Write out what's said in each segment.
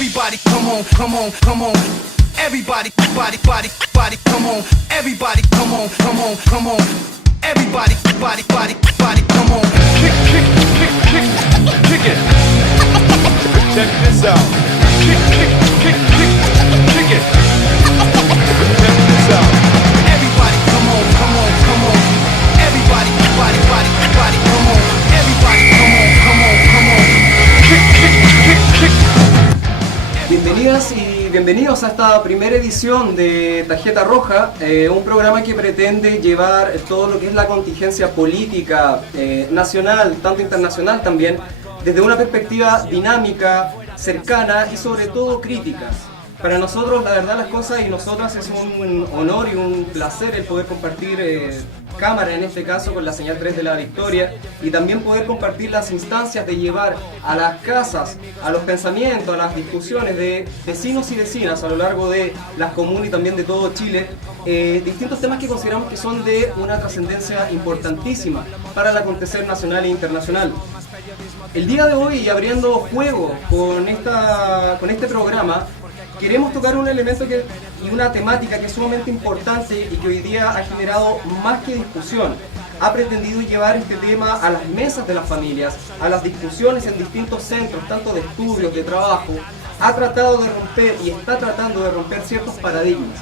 Everybody, come on, come on, come on. Everybody, body, body, body, come on. Everybody, come on, come on, come on. Everybody, body, body, body, come on. Kick, kick, kick, kick, kick it. Check this out. Kick, kick, kick, kick, kick it. Check this out. Everybody, come on, come on, come on. Everybody, body, body, body, come on. Everybody, come on, come on, come on. Kick, kick, kick, kick. Bienvenidas y bienvenidos a esta primera edición de Tarjeta Roja, un programa que pretende llevar todo lo que es la contingencia política nacional, tanto internacional también, desde una perspectiva dinámica, cercana y sobre todo crítica. Para nosotros, la verdad, las cosas y nosotras es un honor y un placer el poder compartir cámara, en este caso con la señal 3 de la Victoria, y también poder compartir las instancias de llevar a las casas, a los pensamientos, a las discusiones de vecinos y vecinas a lo largo de las comunas y también de todo Chile, distintos temas que consideramos que son de una trascendencia importantísima para el acontecer nacional e internacional. El día de hoy, y abriendo juego con este programa, queremos tocar un elemento y una temática que es sumamente importante y que hoy día ha generado más que discusión. Ha pretendido llevar este tema a las mesas de las familias, a las discusiones en distintos centros, tanto de estudios, de trabajo. Ha tratado de romper y está tratando de romper ciertos paradigmas.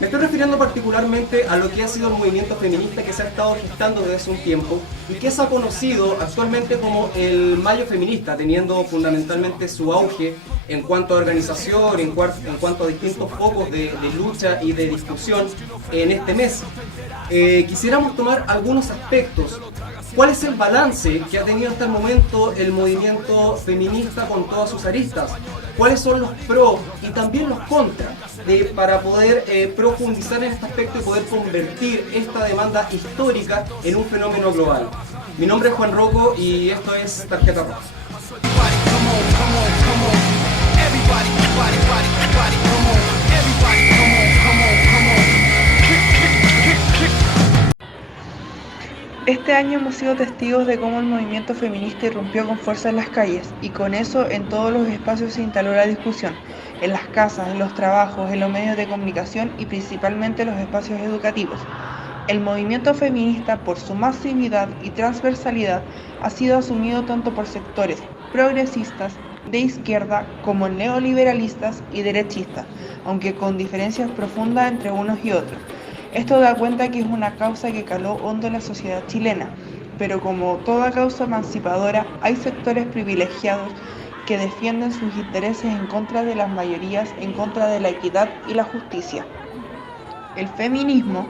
Me estoy refiriendo particularmente a lo que ha sido el movimiento feminista que se ha estado gestando desde hace un tiempo y que se ha conocido actualmente como el Mayo Feminista, teniendo fundamentalmente su auge en cuanto a organización, en cuanto a distintos focos de lucha y de discusión en este mes. Quisiéramos tomar algunos aspectos. ¿Cuál es el balance que ha tenido hasta el momento el movimiento feminista con todas sus aristas? ¿Cuáles son los pros y también los contras para poder profundizar en este aspecto y poder convertir esta demanda histórica en un fenómeno global? Mi nombre es Juan Rocco y esto es Tarjeta Roja. Everybody, body, body, body, come on. Everybody, come on, come on, come on. Kick, kick, kick, kick. Este año hemos sido testigos de cómo el movimiento feminista irrumpió con fuerza en las calles y con eso en todos los espacios se instaló la discusión, en las casas, en los trabajos, en los medios de comunicación y principalmente en los espacios educativos. El movimiento feminista, por su masividad y transversalidad, ha sido asumido tanto por sectores progresistas, de izquierda, como neoliberalistas y derechistas, aunque con diferencias profundas entre unos y otros. Esto da cuenta que es una causa que caló hondo en la sociedad chilena, pero como toda causa emancipadora, hay sectores privilegiados que defienden sus intereses en contra de las mayorías, en contra de la equidad y la justicia. El feminismo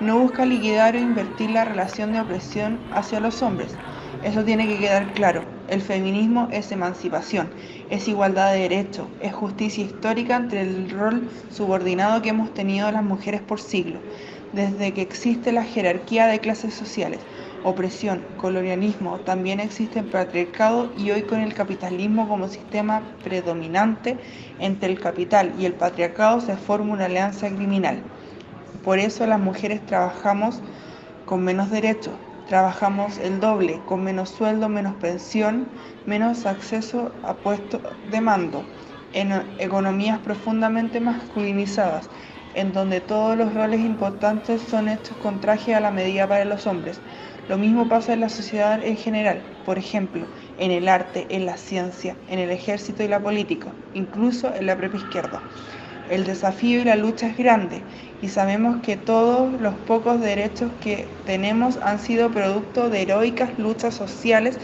no busca liquidar o invertir la relación de opresión hacia los hombres. Eso tiene que quedar claro. El feminismo es emancipación, es igualdad de derechos, es justicia histórica ante el rol subordinado que hemos tenido las mujeres por siglos, desde que existe la jerarquía de clases sociales, opresión, colonialismo, también existe el patriarcado y hoy con el capitalismo como sistema predominante entre el capital y el patriarcado se forma una alianza criminal. Por eso las mujeres trabajamos con menos derechos. Trabajamos el doble, con menos sueldo, menos pensión, menos acceso a puestos de mando, en economías profundamente masculinizadas, en donde todos los roles importantes son hechos con traje a la medida para los hombres. Lo mismo pasa en la sociedad en general, por ejemplo, en el arte, en la ciencia, en el ejército y la política, incluso en la propia izquierda. El desafío y la lucha es grande y sabemos que todos los pocos derechos que tenemos han sido producto de heroicas luchas sociales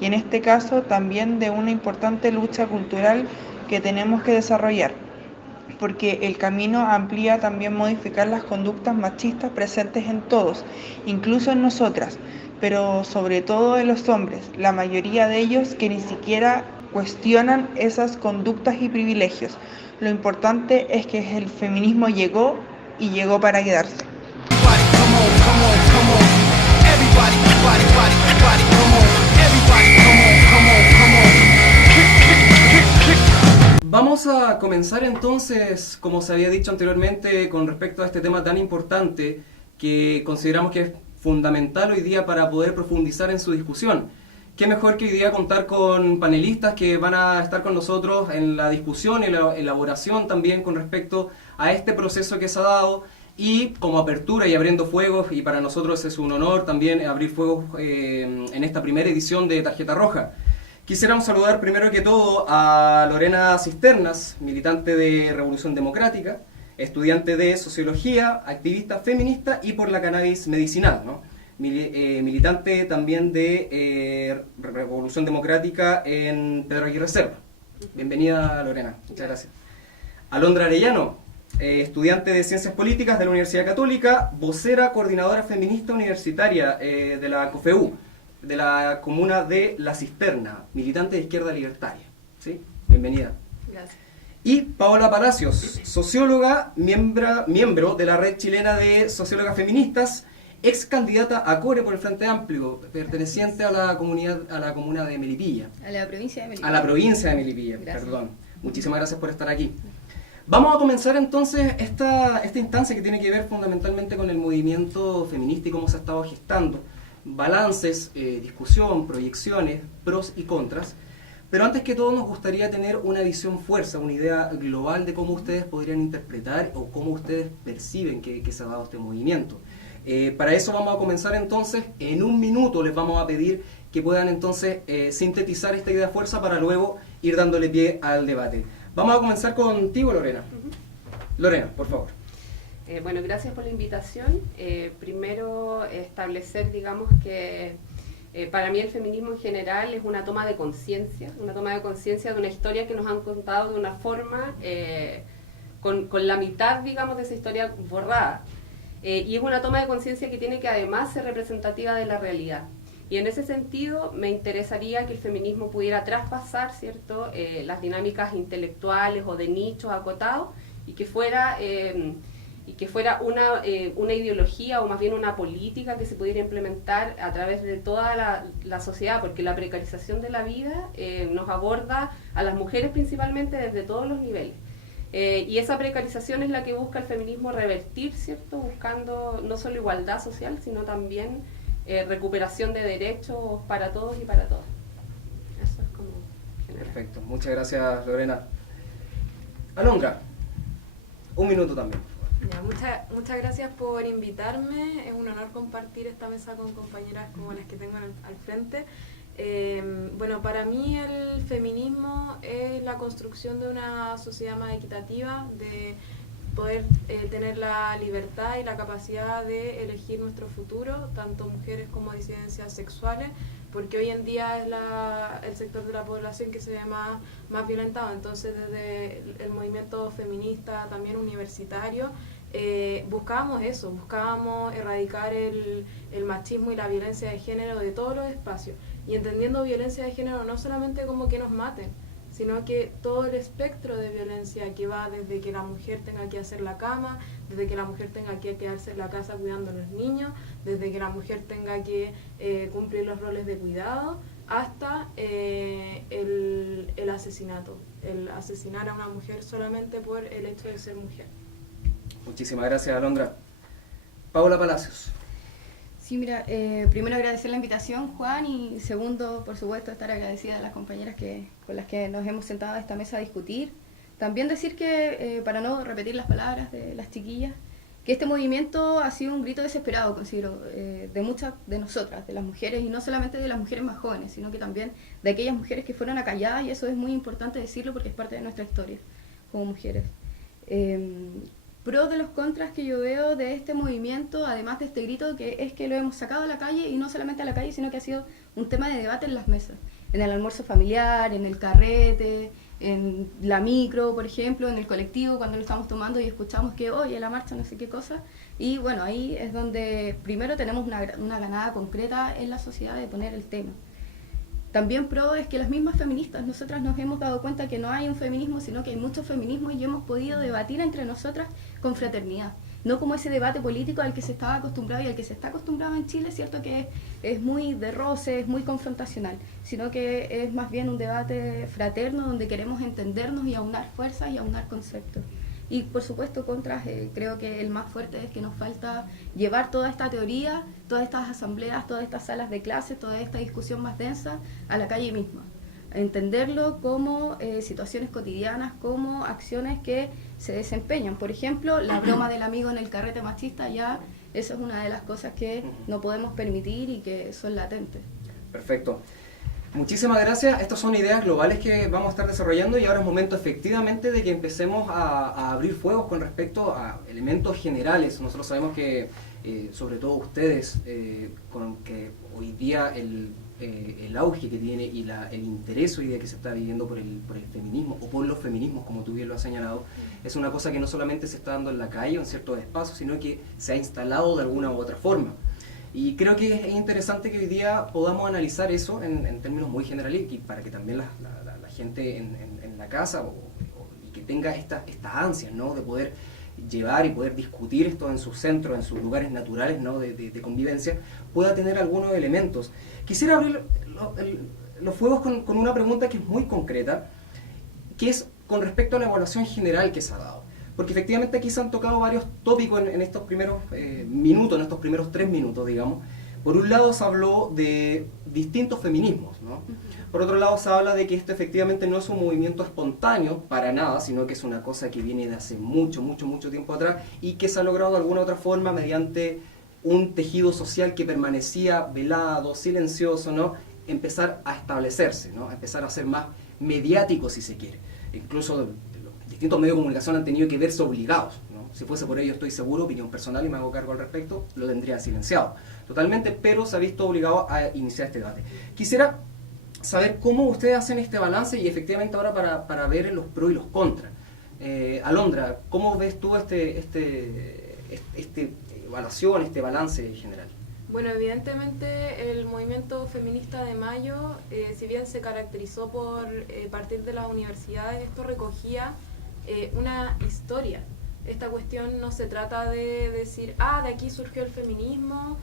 y en este caso también de una importante lucha cultural que tenemos que desarrollar, porque el camino amplía también modificar las conductas machistas presentes en todos, incluso en nosotras, pero sobre todo en los hombres, la mayoría de ellos que ni siquiera cuestionan esas conductas y privilegios. Lo importante es que el feminismo llegó y llegó para quedarse. Vamos a comenzar entonces, como se había dicho anteriormente, con respecto a este tema tan importante que consideramos que es fundamental hoy día para poder profundizar en su discusión. qué mejor que hoy día contar con panelistas que van a estar con nosotros en la discusión y la elaboración también con respecto a este proceso que se ha dado, y como apertura y abriendo fuegos, y para nosotros es un honor también abrir fuegos en esta primera edición de Tarjeta Roja. Quisiéramos saludar primero que todo a Lorena Cisternas, militante de Revolución Democrática, estudiante de Sociología, activista feminista y por la cannabis medicinal, ¿no? Militante también de Revolución Democrática en Pedro Aguirre Cerda. Bienvenida, Lorena. Muchas gracias. Alondra Arellano, estudiante de Ciencias Políticas de la Universidad Católica, vocera coordinadora feminista universitaria de la COFEU, de la comuna de La Cisterna, militante de Izquierda Libertaria. ¿Sí? Bienvenida. Gracias. Y Paola Palacios, socióloga, miembro de la Red Chilena de Sociólogas Feministas, ex candidata a Core por el Frente Amplio, perteneciente a la comuna de Melipilla. A la provincia de Melipilla. A la provincia de Melipilla, Gracias. perdón. Muchísimas gracias por estar aquí. Vamos a comenzar entonces esta instancia que tiene que ver fundamentalmente con el movimiento feminista y cómo se ha estado gestando. Balances, discusión, proyecciones, pros y contras. Pero antes que todo nos gustaría tener una visión fuerza, una idea global de cómo ustedes podrían interpretar o cómo ustedes perciben que se ha dado este movimiento. Para eso vamos a comenzar entonces, en un minuto les vamos a pedir que puedan entonces sintetizar esta idea fuerza para luego ir dándole pie al debate. Vamos a comenzar contigo, Lorena. Lorena, por favor. Bueno, gracias por la invitación. Primero, establecer, digamos, que para mí el feminismo en general es una toma de conciencia de una historia que nos han contado de una forma con la mitad, digamos, de esa historia borrada. Y es una toma de conciencia que tiene que además ser representativa de la realidad. Y en ese sentido me interesaría que el feminismo pudiera traspasar, ¿cierto?, las dinámicas intelectuales o de nichos acotados y que fuera una ideología o más bien una política que se pudiera implementar a través de toda la sociedad, porque la precarización de la vida nos aborda a las mujeres principalmente desde todos los niveles. Y esa precarización es la que busca el feminismo revertir, ¿cierto?, buscando no solo igualdad social, sino también recuperación de derechos para todos y para todas. Eso es como general. Perfecto, muchas gracias, Lorena. Alondra, un minuto también. Ya, muchas gracias por invitarme. Es un honor compartir esta mesa con compañeras como las que tengo al frente. Bueno, para mí el feminismo es la construcción de una sociedad más equitativa, de poder tener la libertad y la capacidad de elegir nuestro futuro, tanto mujeres como disidencias sexuales, porque hoy en día es el sector de la población que se ve más violentado. Entonces, desde el movimiento feminista, también universitario, buscábamos erradicar el machismo y la violencia de género de todos los espacios, y entendiendo violencia de género no solamente como que nos maten, sino que todo el espectro de violencia que va desde que la mujer tenga que hacer la cama, desde que la mujer tenga que quedarse en la casa cuidando a los niños, desde que la mujer tenga que cumplir los roles de cuidado, hasta el asesinato, el asesinar a una mujer solamente por el hecho de ser mujer. Muchísimas gracias, Alondra. Paola Palacios. Sí, mira, primero agradecer la invitación, Juan, y segundo, por supuesto, estar agradecida a las compañeras con las que nos hemos sentado a esta mesa a discutir. También decir que, para no repetir las palabras de las chiquillas, que este movimiento ha sido un grito desesperado, considero, de muchas de nosotras, de las mujeres, y no solamente de las mujeres más jóvenes, sino que también de aquellas mujeres que fueron acalladas, y eso es muy importante decirlo porque es parte de nuestra historia como mujeres. Pro de los contras que yo veo de este movimiento, además de este grito, que es que lo hemos sacado a la calle, y no solamente a la calle, sino que ha sido un tema de debate en las mesas, en el almuerzo familiar, en el carrete, en la micro, por ejemplo, en el colectivo, cuando lo estamos tomando y escuchamos que, oye, la marcha, no sé qué cosa, y bueno, ahí es donde primero tenemos una ganada concreta en la sociedad de poner el tema. También pro es que las mismas feministas, nosotras nos hemos dado cuenta que no hay un feminismo, sino que hay muchos feminismos, y hemos podido debatir entre nosotras con fraternidad. No como ese debate político al que se estaba acostumbrado y al que se está acostumbrado en Chile, cierto que es muy de roce, es muy confrontacional, sino que es más bien un debate fraterno donde queremos entendernos y aunar fuerzas y aunar conceptos. Y por supuesto, contras, creo que el más fuerte es que nos falta llevar toda esta teoría, todas estas asambleas, todas estas salas de clases, toda esta discusión más densa a la calle misma. Entenderlo como situaciones cotidianas, como acciones que se desempeñan. Por ejemplo, la broma del amigo en el carrete machista, ya eso es una de las cosas que no podemos permitir y que son latentes. Perfecto. Muchísimas gracias. Estas son ideas globales que vamos a estar desarrollando y ahora es momento efectivamente de que empecemos a abrir fuegos con respecto a elementos generales. Nosotros sabemos que, sobre todo ustedes, con que hoy día el auge que tiene y el interés hoy día que se está viviendo por el feminismo o por los feminismos, como tú bien lo has señalado, es una cosa que no solamente se está dando en la calle o en ciertos espacios, sino que se ha instalado de alguna u otra forma. Y creo que es interesante que hoy día podamos analizar eso en términos muy generales y para que también la gente en la casa y que tenga estas ansias, ¿no?, de poder llevar y poder discutir esto en sus centros, en sus lugares naturales, ¿no?, de convivencia, pueda tener algunos elementos. Quisiera abrir los fuegos con una pregunta que es muy concreta, que es con respecto a la evaluación general que se ha dado. Porque efectivamente aquí se han tocado varios tópicos en estos primeros minutos, en estos primeros 3 minutos, digamos. Por un lado se habló de distintos feminismos, ¿no? Por otro lado se habla de que esto efectivamente no es un movimiento espontáneo para nada, sino que es una cosa que viene de hace mucho tiempo atrás y que se ha logrado de alguna otra forma mediante un tejido social que permanecía velado, silencioso, ¿no?, empezar a establecerse, ¿no?, a empezar a ser más mediático, si se quiere. Incluso distintos medios de comunicación han tenido que verse obligados, ¿no? Si fuese por ello, estoy seguro, opinión personal y me hago cargo al respecto, lo tendría silenciado totalmente, pero se ha visto obligado a iniciar este debate. Quisiera saber cómo ustedes hacen este balance y efectivamente ahora para ver los pros y los contras. Alondra, ¿cómo ves tú este evaluación, este balance general? Bueno, evidentemente el movimiento feminista de Mayo, si bien se caracterizó por partir de las universidades, esto recogía una historia. Esta cuestión no se trata de decir, de aquí surgió el feminismo.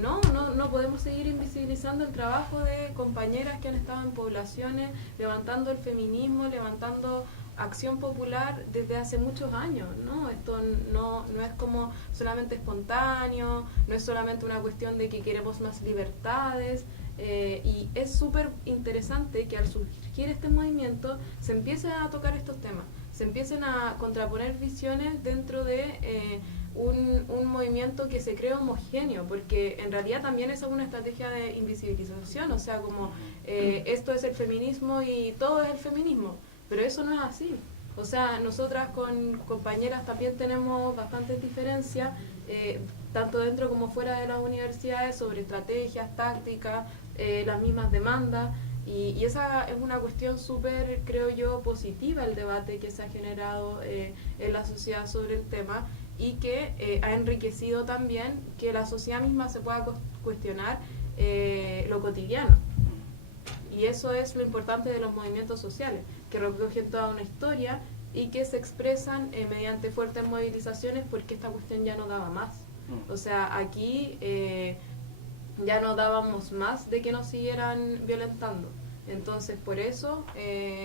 No podemos seguir invisibilizando el trabajo de compañeras que han estado en poblaciones, levantando el feminismo, levantando acción popular desde hace muchos años, ¿no? Esto no es como solamente espontáneo, no es solamente una cuestión de que queremos más libertades, y es súper interesante que al surgir este movimiento se empiecen a tocar estos temas, se empiecen a contraponer visiones dentro de un movimiento que se cree homogéneo, porque en realidad también es una estrategia de invisibilización, o sea, como esto es el feminismo y todo es el feminismo. Pero eso no es así. O sea, nosotras con compañeras también tenemos bastantes diferencias, tanto dentro como fuera de las universidades, sobre estrategias, tácticas, las mismas demandas. Y esa es una cuestión súper, creo yo, positiva, el debate que se ha generado en la sociedad sobre el tema y que ha enriquecido también que la sociedad misma se pueda cuestionar lo cotidiano. Y eso es lo importante de los movimientos sociales, que recogen toda una historia y que se expresan mediante fuertes movilizaciones porque esta cuestión ya no daba más. O sea, aquí ya no dábamos más de que nos siguieran violentando. Entonces, por eso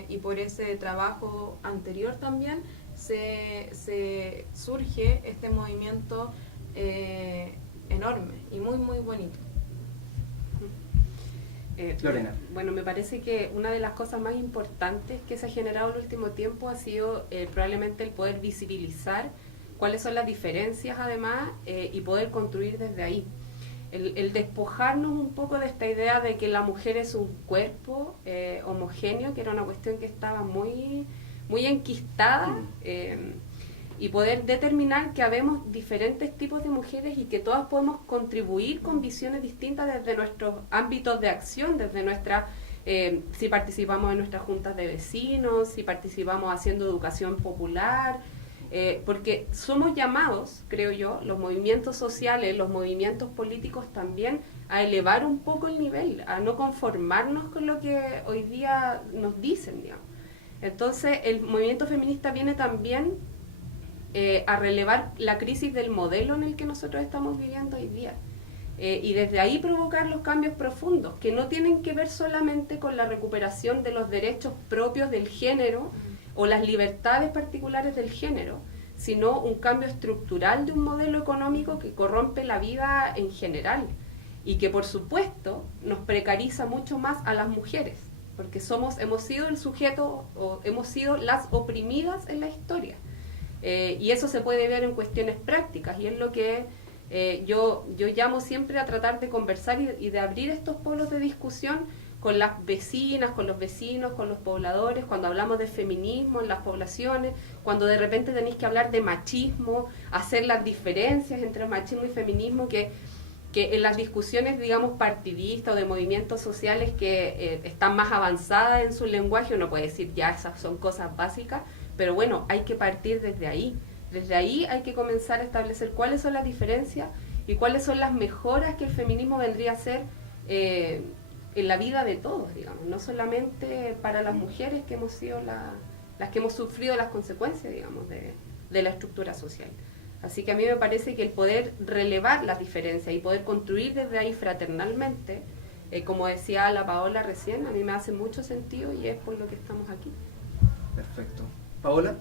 y por ese trabajo anterior también se surge este movimiento enorme y muy, muy bonito. Lorena. Bueno, me parece que una de las cosas más importantes que se ha generado en el último tiempo ha sido probablemente el poder visibilizar cuáles son las diferencias además y poder construir desde ahí. El despojarnos un poco de esta idea de que la mujer es un cuerpo homogéneo, que era una cuestión que estaba muy enquistada, y poder determinar que habemos diferentes tipos de mujeres y que todas podemos contribuir con visiones distintas desde nuestros ámbitos de acción, desde si participamos en nuestras juntas de vecinos, si participamos haciendo educación popular, porque somos llamados, creo yo, los movimientos sociales, los movimientos políticos también, a elevar un poco el nivel, a no conformarnos con lo que hoy día nos dicen, digamos. Entonces, el movimiento feminista viene también a relevar la crisis del modelo en el que nosotros estamos viviendo hoy día. Y desde ahí provocar los cambios profundos, que no tienen que ver solamente con la recuperación de los derechos propios del género o las libertades particulares del género, sino un cambio estructural de un modelo económico que corrompe la vida en general y que por supuesto nos precariza mucho más a las mujeres, porque hemos sido el sujeto o hemos sido las oprimidas en la historia. Y eso se puede ver en cuestiones prácticas y es lo que yo llamo siempre a tratar de conversar y de abrir estos polos de discusión con las vecinas, con los vecinos, con los pobladores, cuando hablamos de feminismo en las poblaciones, cuando de repente tenéis que hablar de machismo, hacer las diferencias entre machismo y feminismo que en las discusiones, digamos, partidistas o de movimientos sociales que están más avanzadas en su lenguaje, uno puede decir ya esas son cosas básicas, pero bueno, hay que partir desde ahí. Desde ahí hay que comenzar a establecer cuáles son las diferencias y cuáles son las mejoras que el feminismo vendría a hacer en la vida de todos, digamos, no solamente para las mujeres que hemos sido las que hemos sufrido las consecuencias, digamos, de la estructura social. Así que a mí me parece que el poder relevar las diferencias y poder construir desde ahí fraternalmente, como decía la Paola recién, a mí me hace mucho sentido y es por lo que estamos aquí. Perfecto. ¿Paola?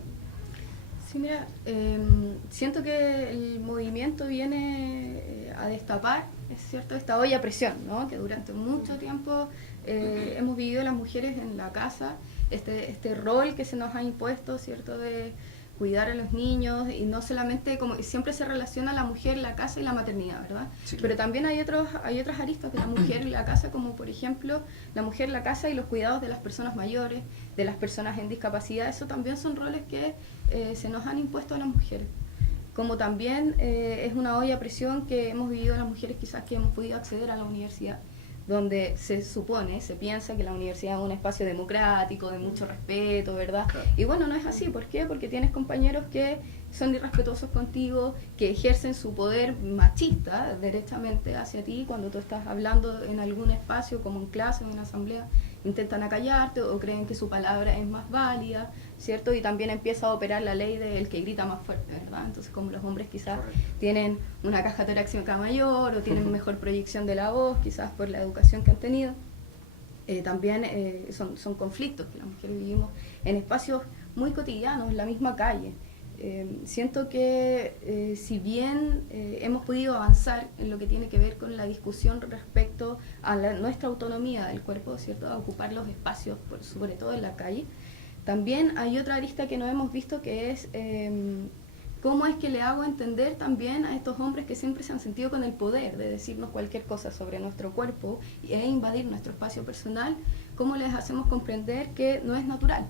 Sí, mira, siento que el movimiento viene a destapar, es cierto, esta olla a presión, ¿no? Que durante mucho tiempo hemos vivido las mujeres en la casa, este rol que se nos ha impuesto, ¿cierto?, de cuidar a los niños, y no solamente, como siempre se relaciona la mujer, la casa y la maternidad, ¿verdad? Sí, claro. Pero también hay otras aristas de la mujer y la casa, como por ejemplo la mujer, la casa y los cuidados de las personas mayores, de las personas en discapacidad. Eso también son roles que se nos han impuesto a las mujeres. Como también es una olla a presión que hemos vivido las mujeres quizás que hemos podido acceder a la universidad, donde se piensa que la universidad es un espacio democrático, de mucho respeto, ¿verdad? Claro. Y bueno, no es así. ¿Por qué? Porque tienes compañeros que son irrespetuosos contigo, que ejercen su poder machista derechamente hacia ti cuando tú estás hablando en algún espacio, como en clase o en asamblea, intentan acallarte o creen que su palabra es más válida, ¿cierto? Y también empieza a operar la ley del que grita más fuerte, ¿verdad? Entonces, como los hombres quizás tienen una caja torácica mayor o tienen mejor proyección de la voz, quizás por la educación que han tenido, también son conflictos que las mujeres vivimos en espacios muy cotidianos, en la misma calle. Siento que si bien hemos podido avanzar en lo que tiene que ver con la discusión respecto a nuestra autonomía del cuerpo, ¿cierto?, a ocupar los espacios, sobre todo en la calle, también hay otra arista que no hemos visto, que es cómo es que le hago entender también a estos hombres que siempre se han sentido con el poder de decirnos cualquier cosa sobre nuestro cuerpo e invadir nuestro espacio personal, cómo les hacemos comprender que no es natural,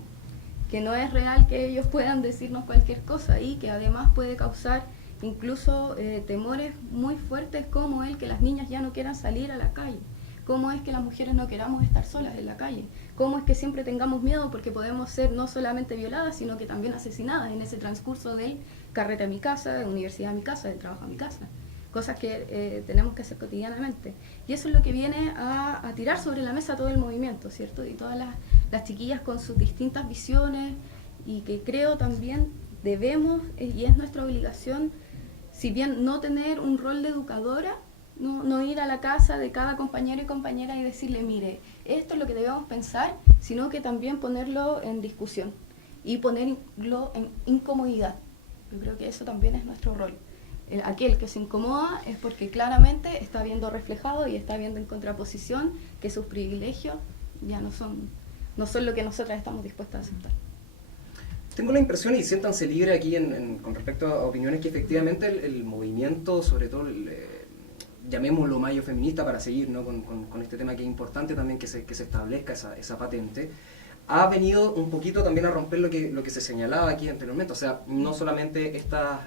que no es real que ellos puedan decirnos cualquier cosa y que además puede causar incluso temores muy fuertes, como el que las niñas ya no quieran salir a la calle, cómo es que las mujeres no queramos estar solas en la calle, cómo es que siempre tengamos miedo porque podemos ser no solamente violadas, sino que también asesinadas en ese transcurso del carrete a mi casa, de universidad a mi casa, del trabajo a mi casa, cosas que tenemos que hacer cotidianamente. Y eso es lo que viene a tirar sobre la mesa todo el movimiento, ¿cierto? Y todas las chiquillas con sus distintas visiones, y que creo también debemos, y es nuestra obligación, si bien no tener un rol de educadora, no ir a la casa de cada compañero y compañera y decirle, mire, esto es lo que debemos pensar, sino que también ponerlo en discusión y ponerlo en incomodidad. Yo creo que eso también es nuestro rol. Aquel que se incomoda es porque claramente está viendo reflejado y está viendo en contraposición que sus privilegios ya no son lo que nosotras estamos dispuestas a aceptar. Tengo la impresión, y siéntanse libre aquí con respecto a opiniones, que efectivamente el movimiento, sobre todo llamémoslo mayo feminista para seguir, ¿no?, con este tema que es importante también que se establezca esa patente, ha venido un poquito también a romper lo que se señalaba aquí anteriormente. O sea, no solamente estas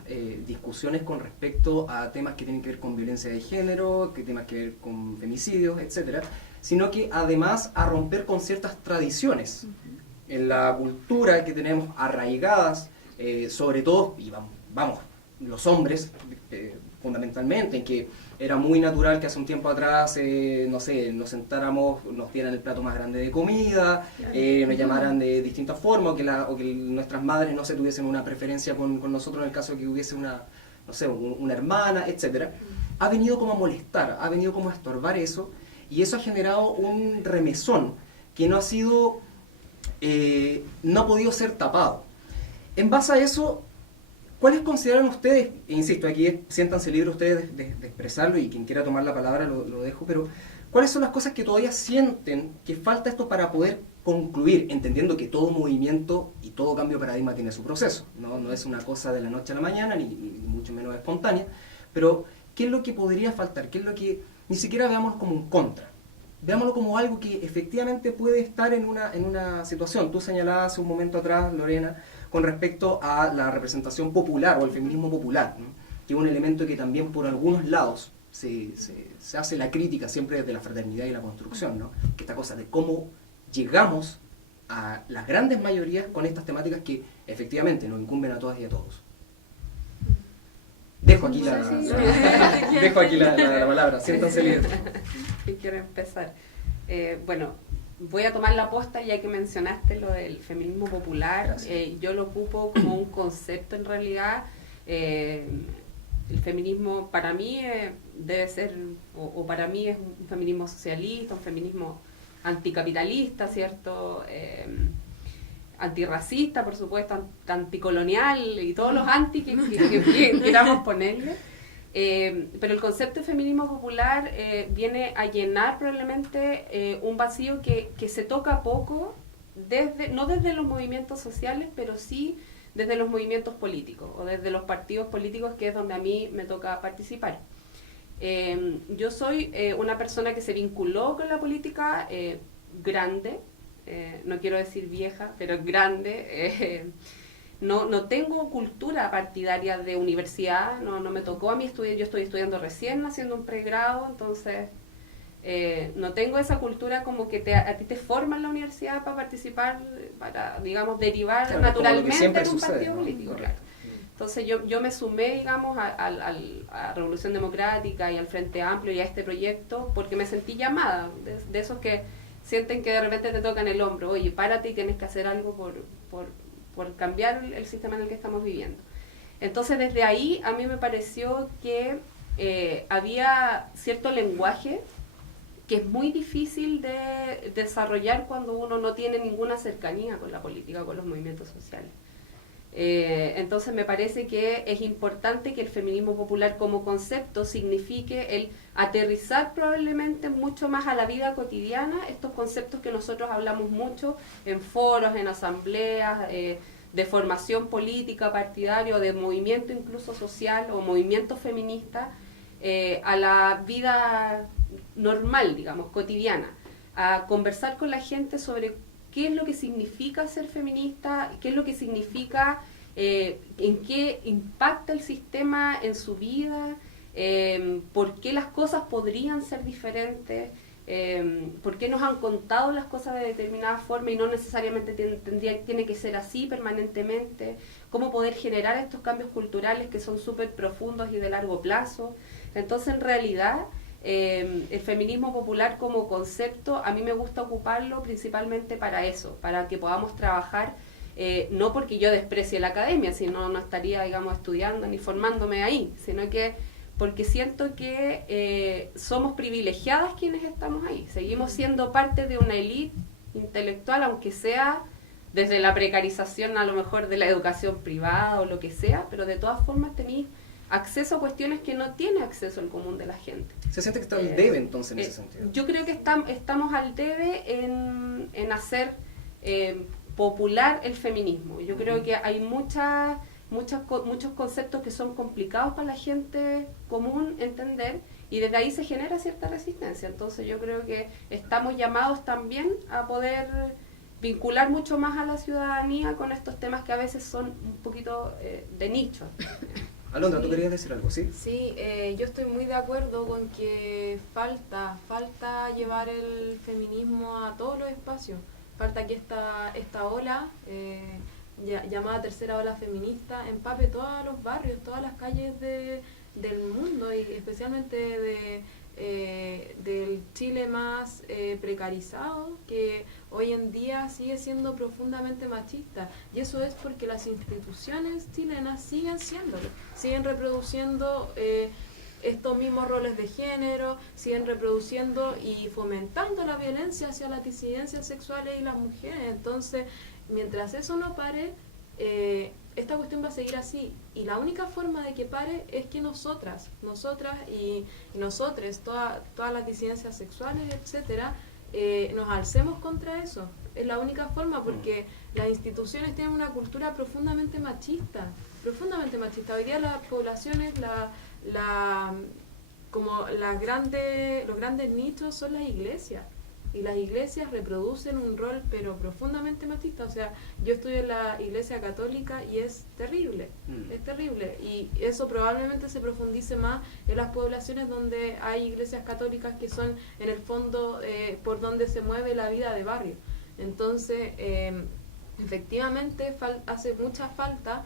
discusiones con respecto a temas que tienen que ver con violencia de género, que temas que ver con femicidios, etcétera, sino que además a romper con ciertas tradiciones en la cultura que tenemos arraigadas, sobre todo, y vamos los hombres, fundamentalmente, en que era muy natural que hace un tiempo atrás, no sé, nos sentáramos, nos dieran el plato más grande de comida, nos llamaran de distintas formas, o que nuestras madres no se tuviesen una preferencia con nosotros en el caso de que hubiese una hermana, etcétera. Ha venido como a molestar, ha venido como a estorbar eso, y eso ha generado un remesón que no ha sido no ha podido ser tapado. En base a eso, ¿cuáles consideran ustedes, e insisto, aquí siéntanse libres ustedes de expresarlo y quien quiera tomar la palabra lo dejo, pero cuáles son las cosas que todavía sienten que falta esto para poder concluir, entendiendo que todo movimiento y todo cambio de paradigma tiene su proceso, no es una cosa de la noche a la mañana, ni mucho menos espontánea, pero ¿qué es lo que podría faltar? ¿Qué es lo que ni siquiera veámoslo como un contra? Veámoslo como algo que efectivamente puede estar en una situación. Tú señalabas hace un momento atrás, Lorena, con respecto a la representación popular o el feminismo popular, ¿no? Que es un elemento que también por algunos lados se hace la crítica siempre desde la fraternidad y la construcción, ¿no? Que esta cosa de cómo llegamos a las grandes mayorías con estas temáticas que efectivamente nos incumben a todas y a todos. Dejo aquí la palabra, siéntanse libres. ¿Quién quiere empezar? Bueno, voy a tomar la posta ya que mencionaste lo del feminismo popular. Yo lo ocupo como un concepto en realidad. El feminismo para mí debe ser, o para mí es un feminismo socialista, un feminismo anticapitalista, ¿cierto? Antirracista, por supuesto, anticolonial y todos los anti que queramos ponerle. Pero el concepto de feminismo popular viene a llenar probablemente un vacío que se toca poco, no desde los movimientos sociales, pero sí desde los movimientos políticos o desde los partidos políticos, que es donde a mí me toca participar. Yo soy una persona que se vinculó con la política grande, no quiero decir vieja, pero grande. No tengo cultura partidaria de universidad, no me tocó a mí estudiar, yo estoy estudiando recién, haciendo un pregrado, entonces no tengo esa cultura como que a ti te forman en la universidad para participar, para, digamos, derivar claro, naturalmente en un partido político, claro. Entonces yo me sumé, digamos, a Revolución Democrática y al Frente Amplio y a este proyecto porque me sentí llamada, de esos que sienten que de repente te tocan el hombro, oye, párate y tienes que hacer algo por cambiar el sistema en el que estamos viviendo. Entonces desde ahí a mí me pareció que había cierto lenguaje que es muy difícil de desarrollar cuando uno no tiene ninguna cercanía con la política, con los movimientos sociales. Entonces me parece que es importante que el feminismo popular como concepto signifique el aterrizar probablemente mucho más a la vida cotidiana estos conceptos que nosotros hablamos mucho en foros, en asambleas, de formación política partidaria o de movimiento incluso social o movimiento feminista, a la vida normal, digamos, cotidiana, a conversar con la gente sobre qué es lo que significa ser feminista, qué es lo que significa, en qué impacta el sistema en su vida, por qué las cosas podrían ser diferentes, por qué nos han contado las cosas de determinada forma y no necesariamente tiene que ser así permanentemente, cómo poder generar estos cambios culturales que son súper profundos y de largo plazo. Entonces, en realidad, el feminismo popular como concepto, a mí me gusta ocuparlo principalmente para eso, para que podamos trabajar, no porque yo desprecie la academia, sino no estaría, digamos, estudiando ni formándome ahí, sino que porque siento que somos privilegiadas quienes estamos ahí, seguimos siendo parte de una élite intelectual, aunque sea desde la precarización a lo mejor de la educación privada o lo que sea, pero de todas formas tenéis acceso a cuestiones que no tiene acceso el común de la gente. ¿Se siente que está al debe entonces en ese sentido? Yo creo que estamos al debe en hacer popular el feminismo. Yo creo que hay muchos conceptos que son complicados para la gente común entender y desde ahí se genera cierta resistencia. Entonces yo creo que estamos llamados también a poder vincular mucho más a la ciudadanía con estos temas que a veces son un poquito de nicho. Alondra, ¿tú querías decir algo, sí? Sí, yo estoy muy de acuerdo con que falta llevar el feminismo a todos los espacios. Falta que esta ola, llamada tercera ola feminista, empape todos los barrios, todas las calles del mundo y especialmente del Chile más precarizado, que hoy en día sigue siendo profundamente machista, y eso es porque las instituciones chilenas siguen siéndolo, siguen reproduciendo estos mismos roles de género, siguen reproduciendo y fomentando la violencia hacia las disidencias sexuales y las mujeres. Entonces, mientras eso no pare, esta cuestión va a seguir así, y la única forma de que pare es que nosotras y nosotres, todas las disidencias sexuales, etcétera, nos alcemos contra eso. Es la única forma, porque las instituciones tienen una cultura profundamente machista. Hoy día las poblaciones, los grandes nichos son las iglesias, y las iglesias reproducen un rol pero profundamente machista. O sea, yo estudio en la iglesia católica y es terrible, y eso probablemente se profundice más en las poblaciones donde hay iglesias católicas, que son en el fondo por donde se mueve la vida de barrio. Entonces, efectivamente hace mucha falta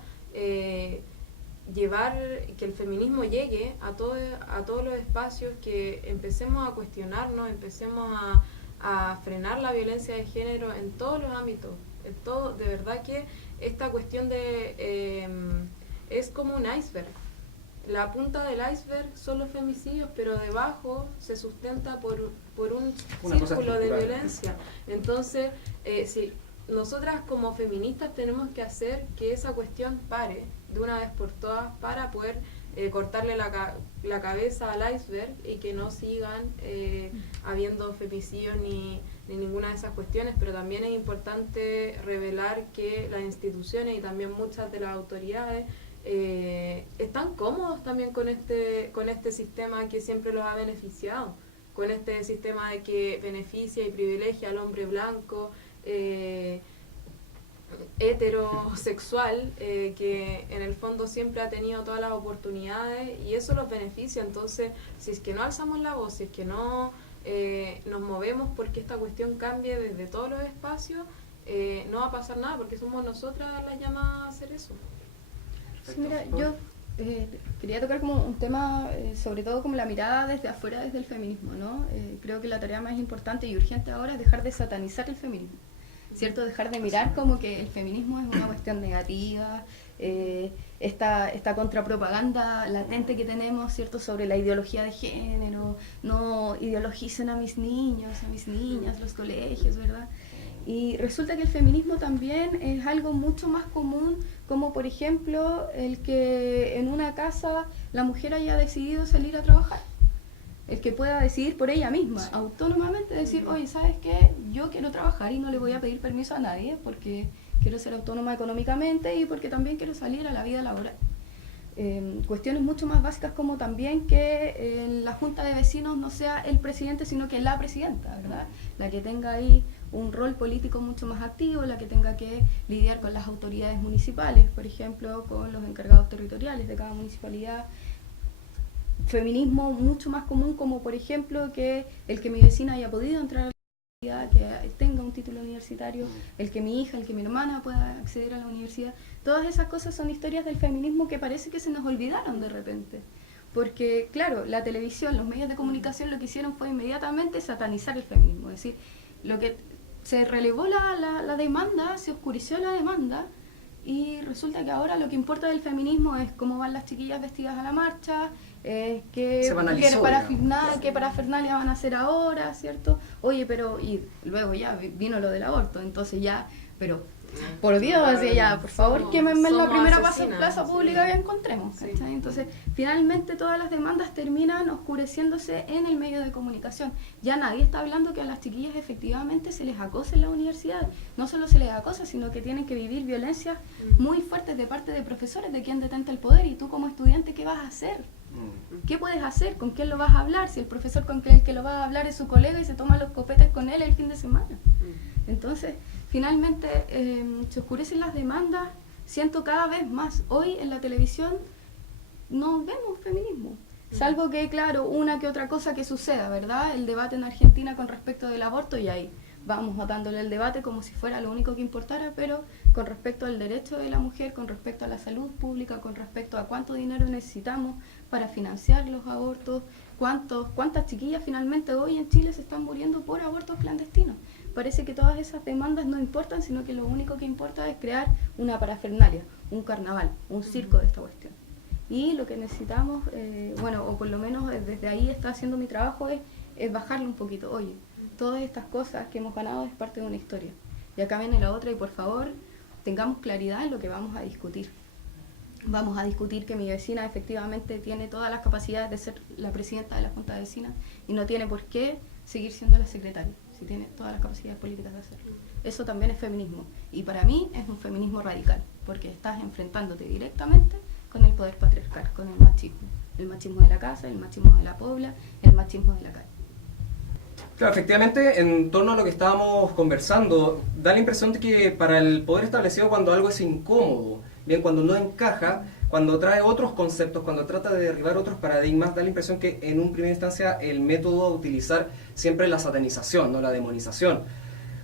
llevar, que el feminismo llegue a todos los espacios, que empecemos a cuestionarnos, empecemos a frenar la violencia de género en todos los ámbitos, de verdad que esta cuestión es como un iceberg. La punta del iceberg son los femicidios, pero debajo se sustenta por un círculo de violencia. Entonces, si nosotras como feministas tenemos que hacer que esa cuestión pare de una vez por todas, para poder cortarle la cabeza al iceberg, y que no sigan habiendo femicidios ni ninguna de esas cuestiones. Pero también es importante revelar que las instituciones y también muchas de las autoridades están cómodos también con este sistema que siempre los ha beneficiado, con este sistema de que beneficia y privilegia al hombre blanco, heterosexual, que en el fondo siempre ha tenido todas las oportunidades, y eso los beneficia. Entonces, si es que no alzamos la voz, si es que no nos movemos porque esta cuestión cambie desde todos los espacios, no va a pasar nada, porque somos nosotras las llamadas a hacer eso. Sí, mira, yo quería tocar como un tema, sobre todo como la mirada desde afuera, desde el feminismo, ¿no? Creo que la tarea más importante y urgente ahora es dejar de satanizar el feminismo, ¿cierto? Dejar de mirar como que el feminismo es una cuestión negativa, esta contrapropaganda latente que tenemos, ¿cierto?, sobre la ideología de género. No ideologicen a mis niños, a mis niñas, los colegios, ¿verdad? Y resulta que el feminismo también es algo mucho más común, como por ejemplo el que en una casa la mujer haya decidido salir a trabajar. El que pueda decidir por ella misma, autónomamente, decir, oye, ¿sabes qué? Yo quiero trabajar y no le voy a pedir permiso a nadie, porque quiero ser autónoma económicamente y porque también quiero salir a la vida laboral. Cuestiones mucho más básicas, como también que en la junta de vecinos no sea el presidente, sino que la presidenta, ¿verdad? La que tenga ahí un rol político mucho más activo, la que tenga que lidiar con las autoridades municipales, por ejemplo, con los encargados territoriales de cada municipalidad. Feminismo mucho más común, como por ejemplo que el que mi vecina haya podido entrar a la universidad, que tenga un título universitario, el que mi hija, el que mi hermana pueda acceder a la universidad. Todas esas cosas son historias del feminismo que parece que se nos olvidaron de repente. Porque, claro, la televisión, los medios de comunicación lo que hicieron fue inmediatamente satanizar el feminismo. Es decir, lo que se relevó la demanda, se oscureció la demanda, y resulta que ahora lo que importa del feminismo es cómo van las chiquillas vestidas a la marcha, qué parafernalia van a hacer ahora, ¿cierto? Oye, pero, y luego ya vino lo del aborto, entonces ya, pero por Dios, así ya, por favor, quémenme en la primera plaza pública que encontremos, ¿cachai? Sí. Entonces, finalmente todas las demandas terminan oscureciéndose en el medio de comunicación. Ya nadie está hablando que a las chiquillas efectivamente se les acose en la universidad. No solo se les acosa, sino que tienen que vivir violencias muy fuertes de parte de profesores, de quien detenta el poder. Y tú como estudiante, ¿qué vas a hacer? ¿Qué puedes hacer? ¿Con quién lo vas a hablar? Si el profesor con el que lo vas a hablar es su colega y se toma los copetes con él el fin de semana. Entonces, finalmente se oscurecen las demandas. Siento cada vez más, hoy en la televisión no vemos feminismo, salvo que, claro, una que otra cosa que suceda, ¿verdad? El debate en Argentina con respecto del aborto, y ahí vamos dándole el debate como si fuera lo único que importara, pero con respecto al derecho de la mujer, con respecto a la salud pública, con respecto a cuánto dinero necesitamos para financiar los abortos, cuántas chiquillas finalmente hoy en Chile se están muriendo por abortos clandestinos. Parece que todas esas demandas no importan, sino que lo único que importa es crear una parafernalia, un carnaval, un circo de esta cuestión. Y lo que necesitamos, bueno, o por lo menos desde ahí está haciendo mi trabajo, es bajarle un poquito. Oye, todas estas cosas que hemos ganado es parte de una historia. Y acá viene la otra, y por favor, tengamos claridad en lo que vamos a discutir. Vamos a discutir que mi vecina efectivamente tiene todas las capacidades de ser la presidenta de la Junta de Vecinas y no tiene por qué seguir siendo la secretaria, si tiene todas las capacidades políticas de hacerlo. Eso también es feminismo. Y para mí es un feminismo radical, porque estás enfrentándote directamente con el poder patriarcal, con el machismo. El machismo de la casa, el machismo de la pobla, el machismo de la calle. Claro, efectivamente, en torno a lo que estábamos conversando, da la impresión de que para el poder establecido, cuando algo es incómodo, bien, cuando no encaja, cuando trae otros conceptos, cuando trata de derribar otros paradigmas, da la impresión que en un primera instancia el método a utilizar siempre es la satanización, no la demonización.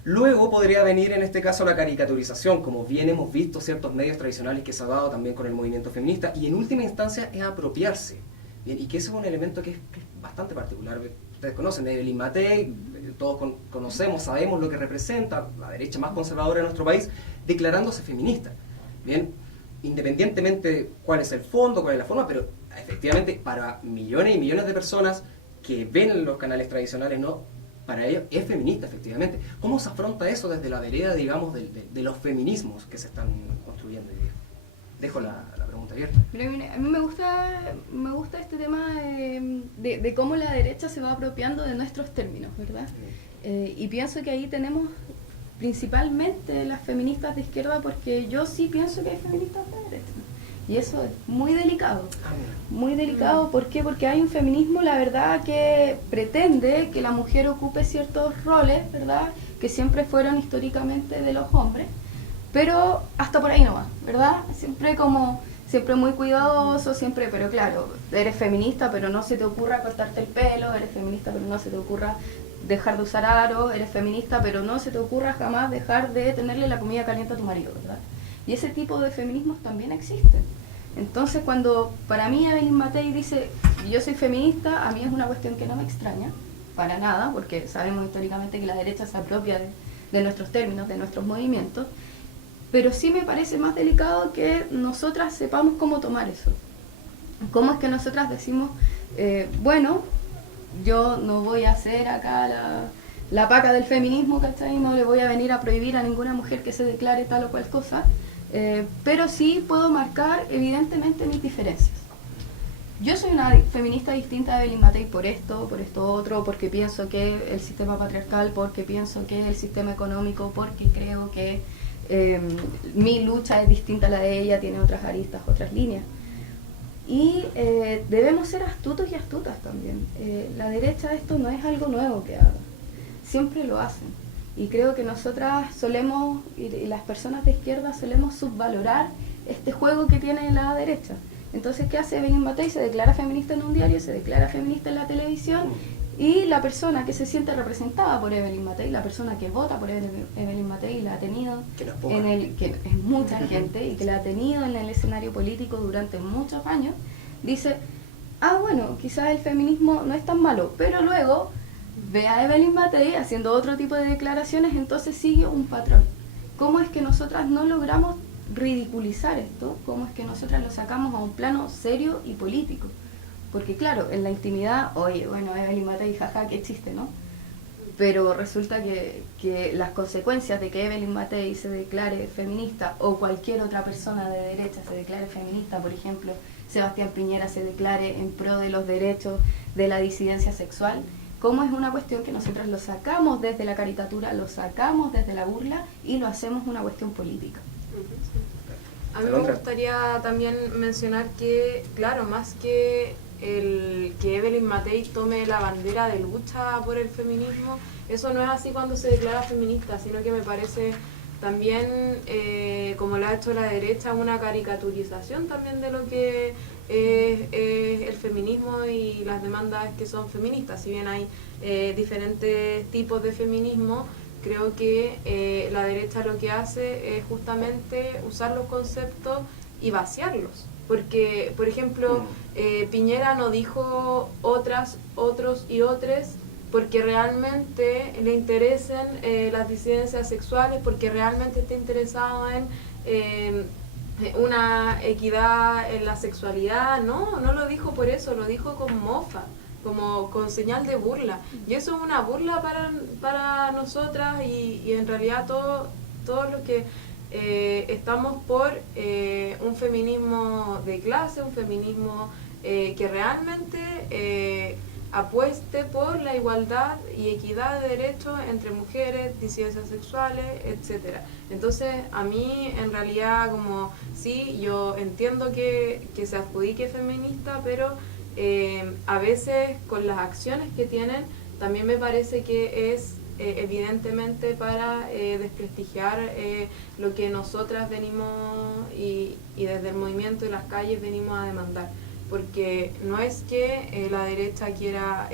Luego podría venir en este caso la caricaturización, como bien hemos visto ciertos medios tradicionales que se ha dado también con el movimiento feminista, y en última instancia es apropiarse. Bien, y que ese es un elemento que es bastante particular. Ustedes conocen a Evelyn Matei, todos conocemos, sabemos lo que representa, la derecha más conservadora de nuestro país, declarándose feminista. Bien, independientemente cuál es el fondo, cuál es la forma, pero efectivamente para millones y millones de personas que ven los canales tradicionales, no, para ellos es feminista, efectivamente. ¿Cómo se afronta eso desde la vereda, digamos, de los feminismos que se están construyendo hoy día? Dejo la pregunta abierta. Pero a mí me gusta este tema de cómo la derecha se va apropiando de nuestros términos, ¿verdad? Y pienso que ahí tenemos principalmente las feministas de izquierda, porque yo sí pienso que hay feministas de derecha. Y eso es muy delicado. Muy delicado, ¿por qué? Porque hay un feminismo, la verdad, que pretende que la mujer ocupe ciertos roles, ¿verdad? Que siempre fueron históricamente de los hombres, pero hasta por ahí no va, ¿verdad? Siempre muy cuidadoso, siempre, pero claro, eres feminista, pero no se te ocurra cortarte el pelo, eres feminista, pero no se te ocurra dejar de usar aro, eres feminista, pero no se te ocurra jamás dejar de tenerle la comida caliente a tu marido, ¿verdad? Y ese tipo de feminismos también existen. Entonces, cuando para mí Evelyn Matei dice yo soy feminista, a mí es una cuestión que no me extraña, para nada, porque sabemos históricamente que la derecha se apropia de nuestros términos, de nuestros movimientos, pero sí me parece más delicado que nosotras sepamos cómo tomar eso. Cómo es que nosotras decimos, bueno, yo no voy a ser acá la paca del feminismo, ¿cachai? No le voy a venir a prohibir a ninguna mujer que se declare tal o cual cosa, pero sí puedo marcar evidentemente mis diferencias. Yo soy una feminista distinta a Evelyn Matei por esto otro, porque pienso que el sistema patriarcal, porque pienso que el sistema económico, porque creo que mi lucha es distinta a la de ella, tiene otras aristas, otras líneas. Y debemos ser astutos y astutas también. La derecha, esto no es algo nuevo que haga, siempre lo hacen. Y creo que nosotras solemos, y las personas de izquierda solemos subvalorar este juego que tiene la derecha. Entonces, ¿qué hace Evelyn Matei? Se declara feminista en un diario, se declara feminista en la televisión, y la persona que se siente representada por Evelyn Matei, la persona que vota por Evelyn Matei, la ha tenido que es mucha gente, y que la ha tenido en el escenario político durante muchos años, dice, bueno, quizás el feminismo no es tan malo, pero luego ve a Evelyn Matei haciendo otro tipo de declaraciones, entonces sigue un patrón. ¿Cómo es que nosotras no logramos ridiculizar esto? ¿Cómo es que nosotras lo sacamos a un plano serio y político? Porque claro, en la intimidad, oye, bueno, Evelyn Matei, jaja, qué chiste, ¿no? Pero resulta que las consecuencias de que Evelyn Matei se declare feminista, o cualquier otra persona de derecha se declare feminista, por ejemplo, Sebastián Piñera se declare en pro de los derechos de la disidencia sexual, ¿cómo es una cuestión que nosotros lo sacamos desde la caricatura, lo sacamos desde la burla y lo hacemos una cuestión política? A mí me gustaría también mencionar que, claro, más que que Evelyn Matei tome la bandera de lucha por el feminismo, eso no es así cuando se declara feminista, sino que me parece también, como lo ha hecho la derecha, una caricaturización también de lo que es el feminismo y las demandas que son feministas. Si bien hay diferentes tipos de feminismo, creo que la derecha lo que hace es justamente usar los conceptos y vaciarlos. Porque, por ejemplo, Piñera no dijo otras, otros y otres porque realmente le interesen las disidencias sexuales, porque realmente está interesado en una equidad en la sexualidad, no lo dijo por eso, lo dijo con mofa, como con señal de burla. Y eso es una burla para nosotras y en realidad todos los que estamos por un feminismo de clase, un feminismo que realmente apueste por la igualdad y equidad de derechos entre mujeres, disidencias sexuales, etcétera. Entonces, a mí, en realidad, como sí, yo entiendo que se adjudique feminista, pero a veces con las acciones que tienen, también me parece que es evidentemente para desprestigiar lo que nosotras venimos y desde el movimiento y las calles venimos a demandar. Porque no es que la derecha quiera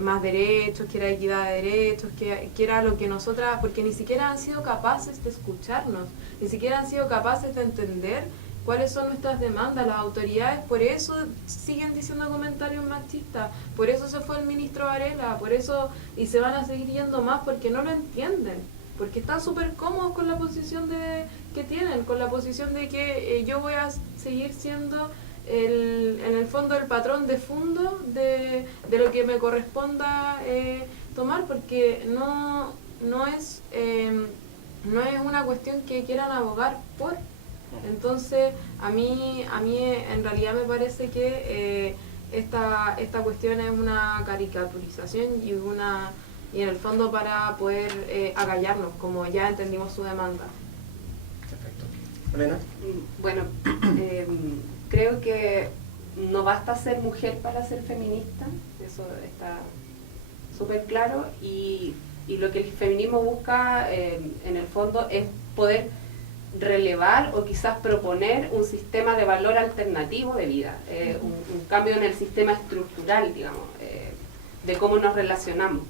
más derechos, quiera equidad de derechos, quiera lo que nosotras, porque ni siquiera han sido capaces de escucharnos, ni siquiera han sido capaces de entender cuáles son nuestras demandas. Las autoridades por eso siguen diciendo comentarios machistas, por eso se fue el ministro Varela, por eso, y se van a seguir yendo más porque no lo entienden, porque están súper cómodos con la posición que tienen, con la posición de que yo voy a seguir siendo en el fondo el patrón de fondo de lo que me corresponda tomar, porque no es una cuestión que quieran abogar por. Entonces a mí en realidad me parece que esta cuestión es una caricaturización y en el fondo para poder acallarnos, como ya entendimos su demanda. Perfecto. Elena. Bueno, creo que no basta ser mujer para ser feminista, eso está súper claro, y lo que el feminismo busca en el fondo es poder relevar o quizás proponer un sistema de valor alternativo de vida, un cambio en el sistema estructural, digamos, de cómo nos relacionamos.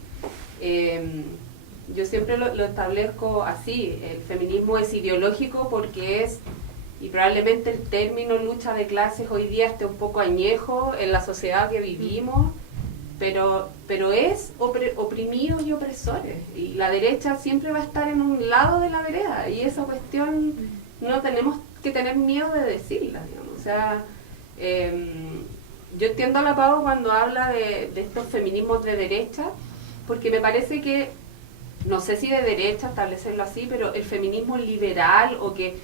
Yo siempre lo establezco así: el feminismo es ideológico porque es, y probablemente el término lucha de clases hoy día esté un poco añejo en la sociedad que vivimos, pero es oprimidos y opresores, y la derecha siempre va a estar en un lado de la vereda, y esa cuestión no tenemos que tener miedo de decirla, digamos. O sea, yo entiendo a la Pau cuando habla de estos feminismos de derecha, porque me parece que, no sé si de derecha establecerlo así, pero el feminismo liberal o que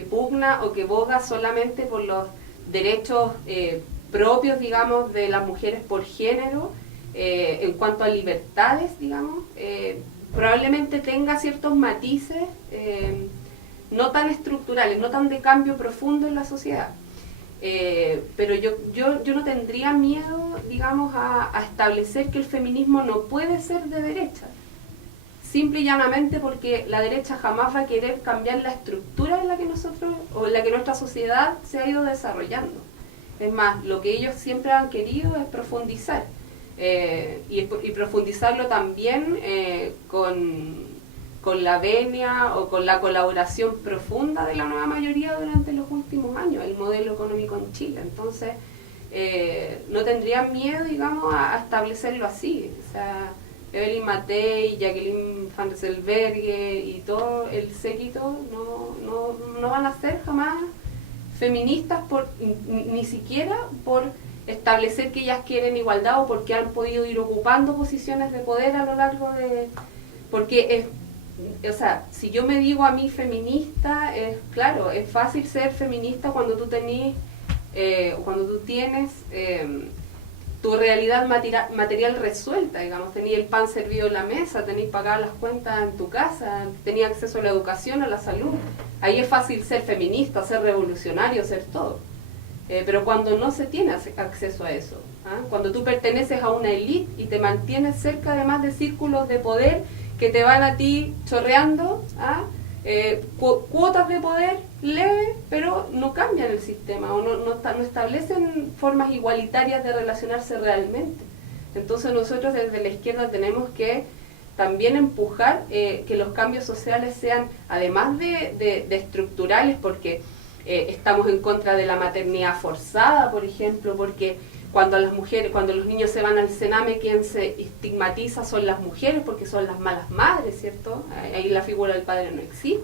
pugna o que boga solamente por los derechos propios, digamos, de las mujeres por género, en cuanto a libertades, digamos, probablemente tenga ciertos matices no tan estructurales, no tan de cambio profundo en la sociedad. Pero yo no tendría miedo, digamos, a establecer que el feminismo no puede ser de derecha, simple y llanamente porque la derecha jamás va a querer cambiar la estructura en la que nosotros, o en la que nuestra sociedad se ha ido desarrollando. Es más, lo que ellos siempre han querido es profundizar, y profundizarlo también con la venia o con la colaboración profunda de la nueva mayoría durante los últimos años, el modelo económico en Chile. Entonces, no tendrían miedo, digamos, a establecerlo así. O sea, Evelyn Matei, Jacqueline Van Rysselberghe y todo el séquito no van a ser jamás feministas ni siquiera por establecer que ellas quieren igualdad o porque han podido ir ocupando posiciones de poder a lo largo de... Porque o sea, si yo me digo a mí feminista, claro, es fácil ser feminista cuando tú tienes tu realidad material resuelta, digamos, tenías el pan servido en la mesa, tenías pagadas las cuentas en tu casa, tenías acceso a la educación, a la salud. Ahí es fácil ser feminista, ser revolucionario, ser todo. Pero cuando no se tiene acceso a eso, cuando tú perteneces a una élite y te mantienes cerca además de círculos de poder que te van a ti chorreando, cuotas de poder leves, pero no cambian el sistema o no establecen formas igualitarias de relacionarse realmente. Entonces nosotros desde la izquierda tenemos que también empujar que los cambios sociales sean, además de estructurales, porque estamos en contra de la maternidad forzada, por ejemplo, porque cuando los niños se van al Sename, quien se estigmatiza son las mujeres porque son las malas madres, ¿cierto? Ahí la figura del padre no existe.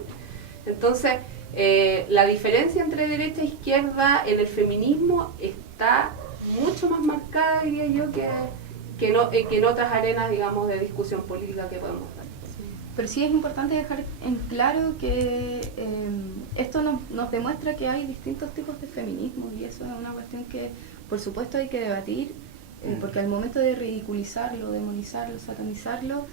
Entonces, La diferencia entre derecha e izquierda en el feminismo está mucho más marcada, diría yo, que en otras arenas, digamos, de discusión política que podemos dar. Pero sí es importante dejar en claro que esto nos demuestra que hay distintos tipos de feminismo, y eso es una cuestión que por supuesto hay que debatir, porque al momento de ridiculizarlo, demonizarlo, satanizarlo,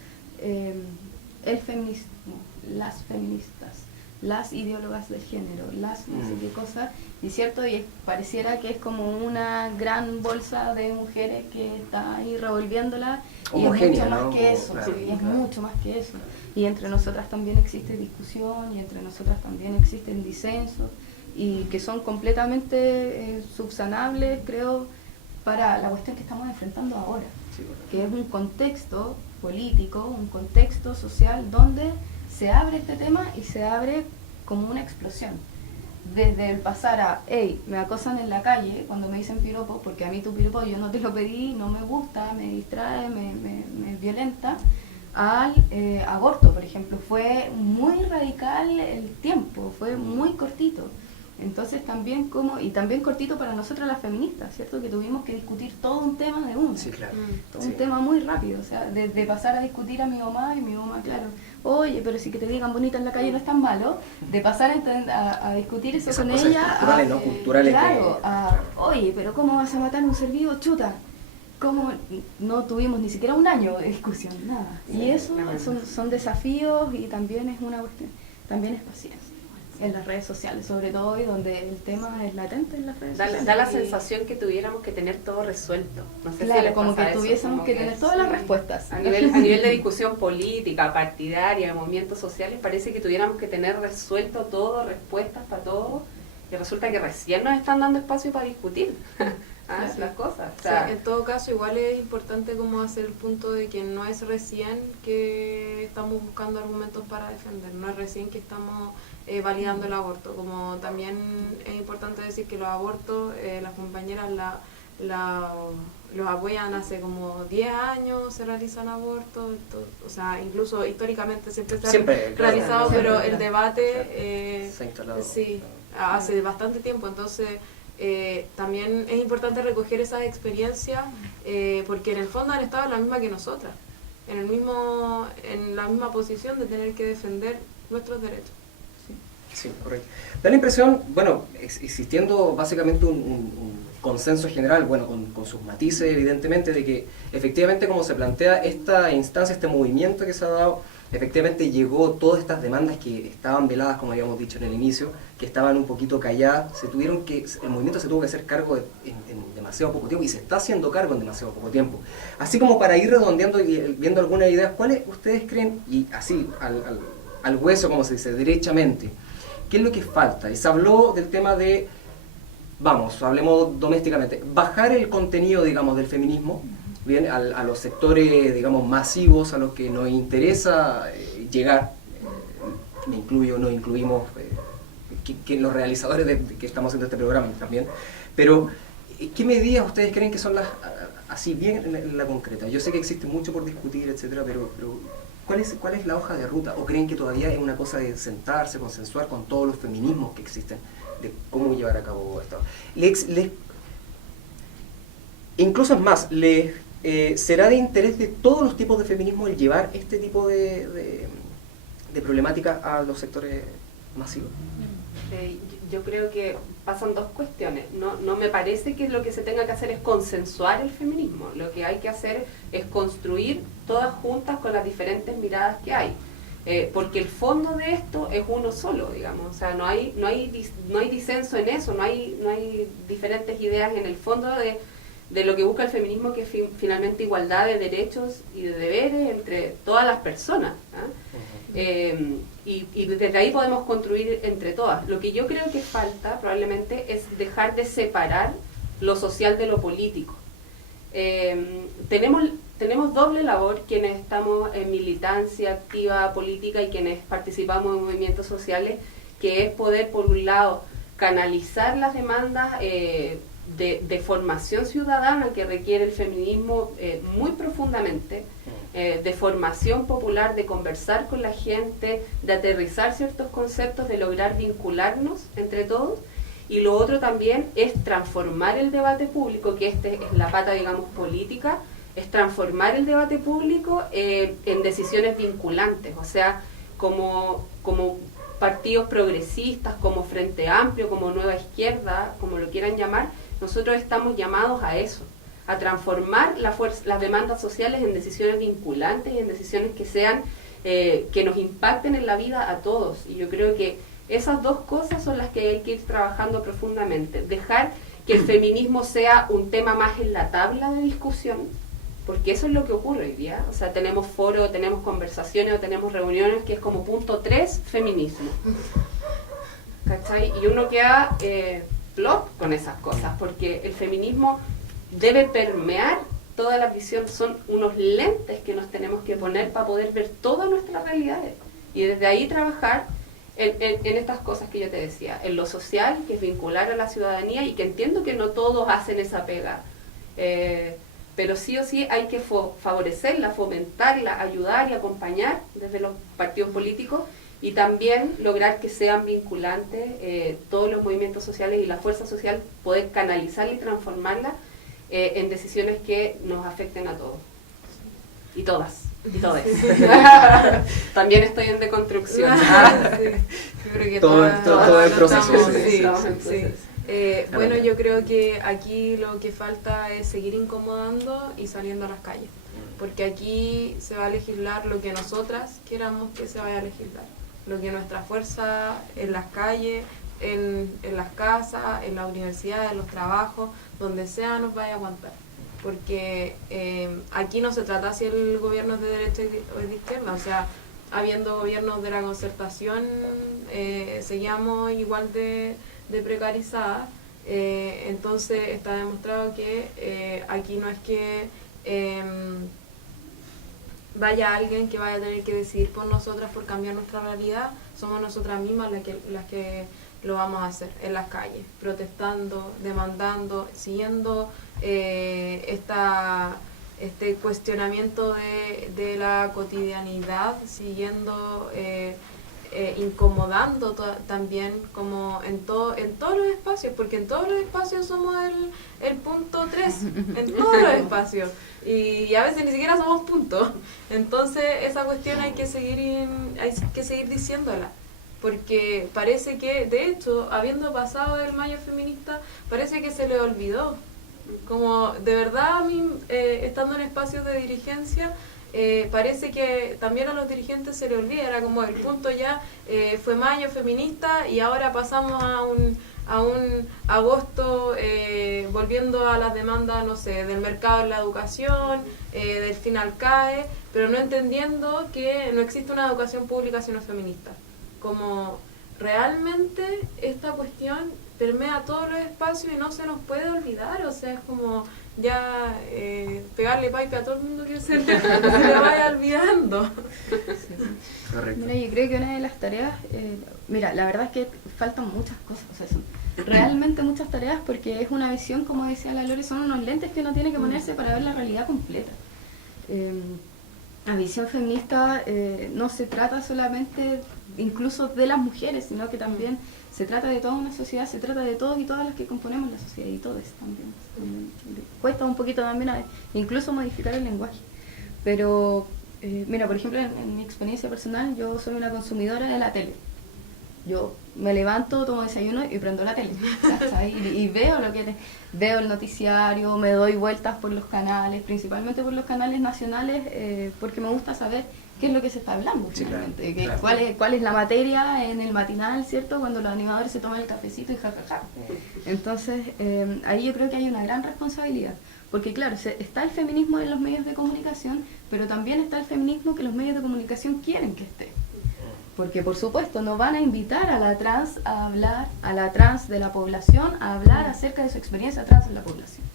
el feminismo, las feministas, las ideólogas del género, las no sé qué cosa, y cierto, y pareciera que es como una gran bolsa de mujeres que está ahí revolviéndola, homogénea, y es mucho más ¿no? que eso, Claro, sí, es claro. mucho más que eso. Y entre nosotras también existe discusión, y entre nosotras también existen disensos, y que son completamente subsanables, creo, para la cuestión que estamos enfrentando ahora, que es un contexto político, un contexto social donde se abre este tema y se abre como una explosión. Desde el pasar a, hey, me acosan en la calle cuando me dicen piropo, porque a mí tu piropo yo no te lo pedí, no me gusta, me distrae, me violenta, al aborto, por ejemplo. Fue muy radical el tiempo, fue muy cortito. Entonces también y también cortito para nosotras las feministas, ¿cierto? Que tuvimos que discutir todo un tema de uno. Sí, claro. Un tema muy rápido, o sea, de pasar a discutir a mi mamá, y mi mamá, claro, oye, pero si que te digan bonita en la calle no es tan malo, de pasar a discutir eso Esas con cosas ella, estructurales, ¿no? Culturales claro, que- oye, pero ¿cómo vas a matar un ser vivo? Chuta. ¿Cómo? No tuvimos ni siquiera un año de discusión, nada. Y eso son desafíos, y también es una cuestión, también es paciencia. En las redes sociales, sobre todo, y donde el tema es latente en las redes sociales. Da la sensación que tuviéramos que tener todo resuelto. No sé si Claro, les como pasa que eso, tuviésemos como que tener todas las respuestas. A nivel de discusión política, partidaria, de movimientos sociales, parece que tuviéramos que tener resuelto todo, respuestas para todo, y resulta que recién nos están dando espacio para discutir las cosas. O sea, Sí, en todo caso, igual es importante como hacer el punto de que no es recién que estamos buscando argumentos para defender, no es recién que estamos validando el aborto. Como también es importante decir que los abortos, las compañeras los apoyan hace como 10 años, se realizan abortos, o sea, incluso históricamente siempre se ha realizado, claro, pero siempre. el debate Se ha instalado. sí, hace bastante tiempo. Entonces también es importante recoger esas experiencias, porque en el fondo han estado en la misma que nosotras, en la misma posición de tener que defender nuestros derechos. Sí, correcto. Da la impresión, bueno, existiendo básicamente un consenso general, bueno, con sus matices evidentemente, de que efectivamente como se plantea esta instancia, este movimiento que se ha dado, efectivamente llegó todas estas demandas que estaban veladas, como habíamos dicho en el inicio, que estaban un poquito calladas, el movimiento se tuvo que hacer cargo en demasiado poco tiempo, y se está haciendo cargo en demasiado poco tiempo. Así como para ir redondeando y viendo algunas ideas, ¿cuáles ustedes creen, y así al hueso, como se dice, derechamente, qué es lo que falta? Y se habló del tema de, hablemos domésticamente, bajar el contenido, digamos, del feminismo, bien, a los sectores, digamos, masivos, a los que nos interesa llegar, me incluyo, nos incluimos, que los realizadores que estamos haciendo este programa también, pero ¿qué medidas ustedes creen que son las, así bien en la concreta? Yo sé que existe mucho por discutir, etcétera, pero ¿cuál es la hoja de ruta? ¿O creen que todavía es una cosa de sentarse, consensuar con todos los feminismos que existen, de cómo llevar a cabo esto? Incluso es más, ¿será de interés de todos los tipos de feminismo el llevar este tipo de problemática a los sectores masivos? yo creo que pasan dos cuestiones. No me parece que lo que se tenga que hacer es consensuar el feminismo. Lo que hay que hacer es construir todas juntas con las diferentes miradas que hay. Porque el fondo de esto es uno solo, digamos. O sea, no hay disenso en eso, no hay diferentes ideas en el fondo de lo que busca el feminismo, que es finalmente igualdad de derechos y de deberes entre todas las personas, ¿eh? Y desde ahí podemos construir entre todas. Lo que yo creo que falta probablemente es dejar de separar lo social de lo político. Tenemos doble labor quienes estamos en militancia activa política y quienes participamos en movimientos sociales, que es poder, por un lado, canalizar las demandas de formación ciudadana que requiere el feminismo muy profundamente, de formación popular, de conversar con la gente, de aterrizar ciertos conceptos, de lograr vincularnos entre todos. Y lo otro también es transformar el debate público, que es la pata, digamos, política, es transformar el debate público en decisiones vinculantes, o sea, como partidos progresistas, como Frente Amplio, como Nueva Izquierda, como lo quieran llamar, nosotros estamos llamados a eso, a transformar las demandas sociales en decisiones vinculantes y en decisiones que sean, que nos impacten en la vida a todos. Y yo creo que esas dos cosas son las que hay que ir trabajando profundamente. Dejar que el feminismo sea un tema más en la tabla de discusión, porque eso es lo que ocurre hoy día. O sea, tenemos foros, tenemos conversaciones o tenemos reuniones que es como punto 3, feminismo. ¿Cachai? Y uno queda plop con esas cosas, porque el feminismo debe permear toda la visión. Son unos lentes que nos tenemos que poner para poder ver todas nuestras realidades. Y desde ahí trabajar en estas cosas que yo te decía, en lo social, que es vincular a la ciudadanía, y que entiendo que no todos hacen esa pega, pero sí o sí hay que favorecerla, fomentarla, ayudar y acompañar desde los partidos políticos, y también lograr que sean vinculantes todos los movimientos sociales y la fuerza social, poder canalizarla y transformarla en decisiones que nos afecten a todos y todas. Y todo eso. También estoy en deconstrucción. Yo creo que todo el proceso. Bueno, yo creo que aquí lo que falta es seguir incomodando y saliendo a las calles, porque aquí se va a legislar lo que nosotras queramos que se vaya a legislar, lo que nuestra fuerza en las calles, en las casas, en la universidad, en los trabajos, donde sea, nos vaya a aguantar. Porque aquí no se trata si el gobierno es de derecha o es de izquierda, o sea, habiendo gobiernos de la concertación, seguíamos igual de precarizadas, entonces está demostrado que aquí no es que vaya alguien que vaya a tener que decidir por nosotras, por cambiar nuestra realidad, somos nosotras mismas las que lo vamos a hacer en las calles, protestando, demandando, siguiendo este cuestionamiento de la cotidianidad, siguiendo incomodando también, como en todos los espacios, porque en todos los espacios somos el punto 3, en todos los espacios, y a veces ni siquiera somos puntos. Entonces esa cuestión hay que seguir diciéndola, porque parece que, de hecho, habiendo pasado el Mayo Feminista, parece que se le olvidó. Como de verdad, a mí, estando en espacios de dirigencia, parece que también a los dirigentes se les olvida. Era como el punto ya, fue Mayo Feminista y ahora pasamos a un agosto volviendo a las demandas, no sé, del mercado en la educación, del final CAE, pero no entendiendo que no existe una educación pública si no es feminista. Como realmente esta cuestión permea todos los espacios y no se nos puede olvidar, o sea, es como ya pegarle pipe a todo el mundo que se le vaya olvidando. Mira, yo creo que una de las tareas, mira, la verdad es que faltan muchas cosas, o sea, son realmente muchas tareas, porque es una visión, como decía la Lore, son unos lentes que uno tiene que ponerse para ver la realidad completa. La visión feminista no se trata solamente incluso de las mujeres, sino que también se trata de toda una sociedad, se trata de todos y todas las que componemos la sociedad, y todos también. Cuesta un poquito también incluso modificar el lenguaje. Pero, mira, por ejemplo, en mi experiencia personal, yo soy una consumidora de la tele. Yo me levanto, tomo desayuno y prendo la tele, y veo veo el noticiario, me doy vueltas por los canales, principalmente por los canales nacionales, porque me gusta saber qué es lo que se está hablando, finalmente, sí, claro. cuál es la materia en el matinal, ¿cierto? Cuando los animadores se toman el cafecito y jajaja. Entonces, ahí yo creo que hay una gran responsabilidad, porque claro, está el feminismo en los medios de comunicación, pero también está el feminismo que los medios de comunicación quieren que esté. Porque por supuesto no van a invitar a la trans a hablar, a la trans de la población, a hablar acerca de su experiencia trans en la población.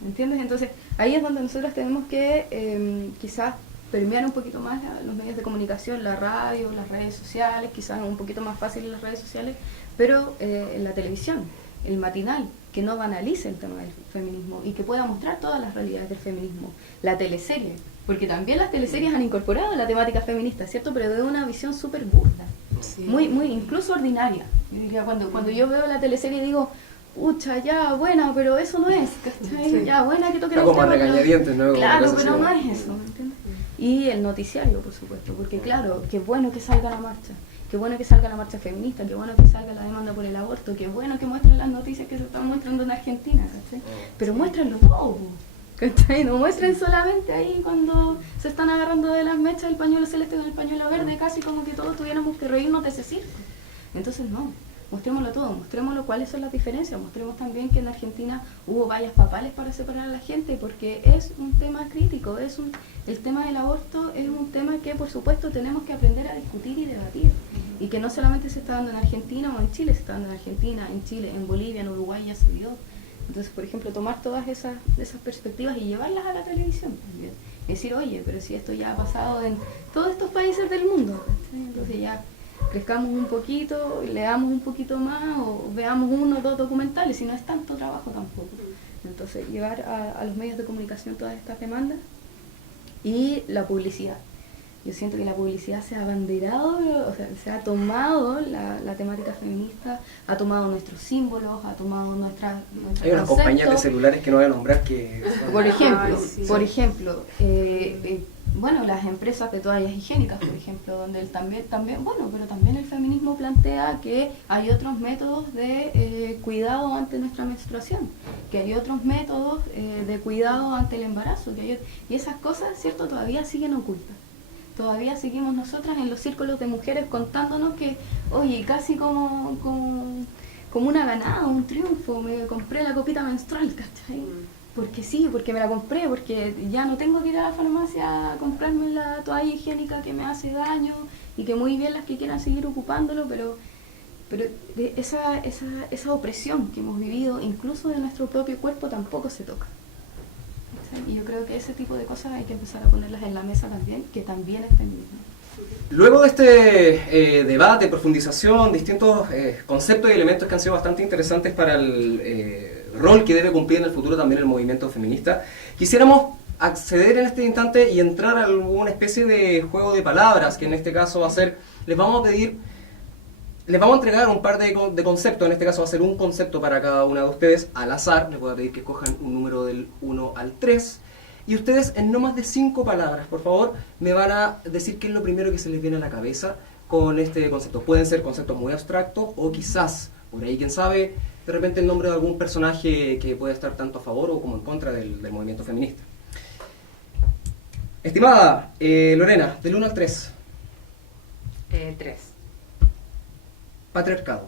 ¿Me entiendes? Entonces, ahí es donde nosotros tenemos que quizás permear un poquito más los medios de comunicación, la radio, las redes sociales, quizás un poquito más fácil en las redes sociales, pero en la televisión. el matinal, que no banalice el tema del feminismo y que pueda mostrar todas las realidades del feminismo. La teleserie, porque también las teleseries han incorporado la temática feminista, ¿cierto? Pero de una visión súper burda, muy, incluso ordinaria. Yo diría, cuando yo veo la teleserie digo, pucha, ya, buena, pero eso no es, ¿cachai? Sí. Ya, buena que toque Está los como a temas, pero- regañadientes, ¿no? Como Claro, cosas pero así. no es eso, ¿me entiendes? Y el noticiario, por supuesto, porque claro, qué bueno que salga la marcha, qué bueno que salga la marcha feminista, qué bueno que salga la demanda por el aborto, qué bueno que muestren las noticias que se están mostrando en Argentina, ¿cachai? Pero muéstrenlo todo, ¿cachai? No muestren solamente ahí cuando se están agarrando de las mechas el pañuelo celeste con el pañuelo verde, casi como que todos tuviéramos que reírnos de ese circo. Entonces no, mostrémoslo todo, mostrémoslo cuáles son las diferencias, mostremos también que en Argentina hubo vallas papales para separar a la gente, porque es un tema crítico, el tema del aborto es un tema que por supuesto tenemos que aprender a discutir y debatir, y que no solamente se está dando en Argentina o en Chile, se está dando en Argentina, en Chile, en Bolivia, en Uruguay ya se dio. Entonces, por ejemplo, tomar todas esas perspectivas y llevarlas a la televisión también. Decir, oye, pero si esto ya ha pasado en todos estos países del mundo, ¿cachai? Entonces ya crezcamos un poquito, leamos un poquito más o veamos uno o dos documentales, si no es tanto trabajo tampoco. Entonces, llevar a los medios de comunicación todas estas demandas y la publicidad. Yo siento que la publicidad se ha abanderado, o sea, se ha tomado la temática feminista, ha tomado nuestros símbolos, ha tomado nuestros Hay unas compañías de celulares que no voy a nombrar que... Por ejemplo, Ay, sí. bueno, las empresas de toallas higiénicas, por ejemplo, donde pero también el feminismo plantea que hay otros métodos de cuidado ante nuestra menstruación, que hay otros métodos de cuidado ante el embarazo, y esas cosas, ¿cierto?, todavía siguen ocultas. Todavía seguimos nosotras en los círculos de mujeres contándonos que, oye, casi como una ganada, un triunfo, me compré la copita menstrual, ¿cachai? Porque sí, porque me la compré, porque ya no tengo que ir a la farmacia a comprarme la toalla higiénica que me hace daño, y que muy bien las que quieran seguir ocupándolo, pero esa opresión que hemos vivido, incluso de nuestro propio cuerpo, tampoco se toca. ¿Cachai? Y yo creo que ese tipo de cosas hay que empezar a ponerlas en la mesa también, que también es feminismo. Luego de este debate, profundización, distintos conceptos y elementos que han sido bastante interesantes para el rol que debe cumplir en el futuro también el movimiento feminista, quisiéramos acceder en este instante y entrar a alguna especie de juego de palabras, que en este caso va a ser, les vamos a entregar un par de conceptos, en este caso va a ser un concepto para cada una de ustedes, al azar, les voy a pedir que escojan un número del 1 al 3, y ustedes en no más de 5 palabras, por favor, me van a decir qué es lo primero que se les viene a la cabeza con este concepto. Pueden ser conceptos muy abstractos o quizás, por ahí quién sabe, de repente el nombre de algún personaje que puede estar tanto a favor o como en contra del movimiento feminista. Estimada Lorena, del 1 al 3. 3. Patriarcado.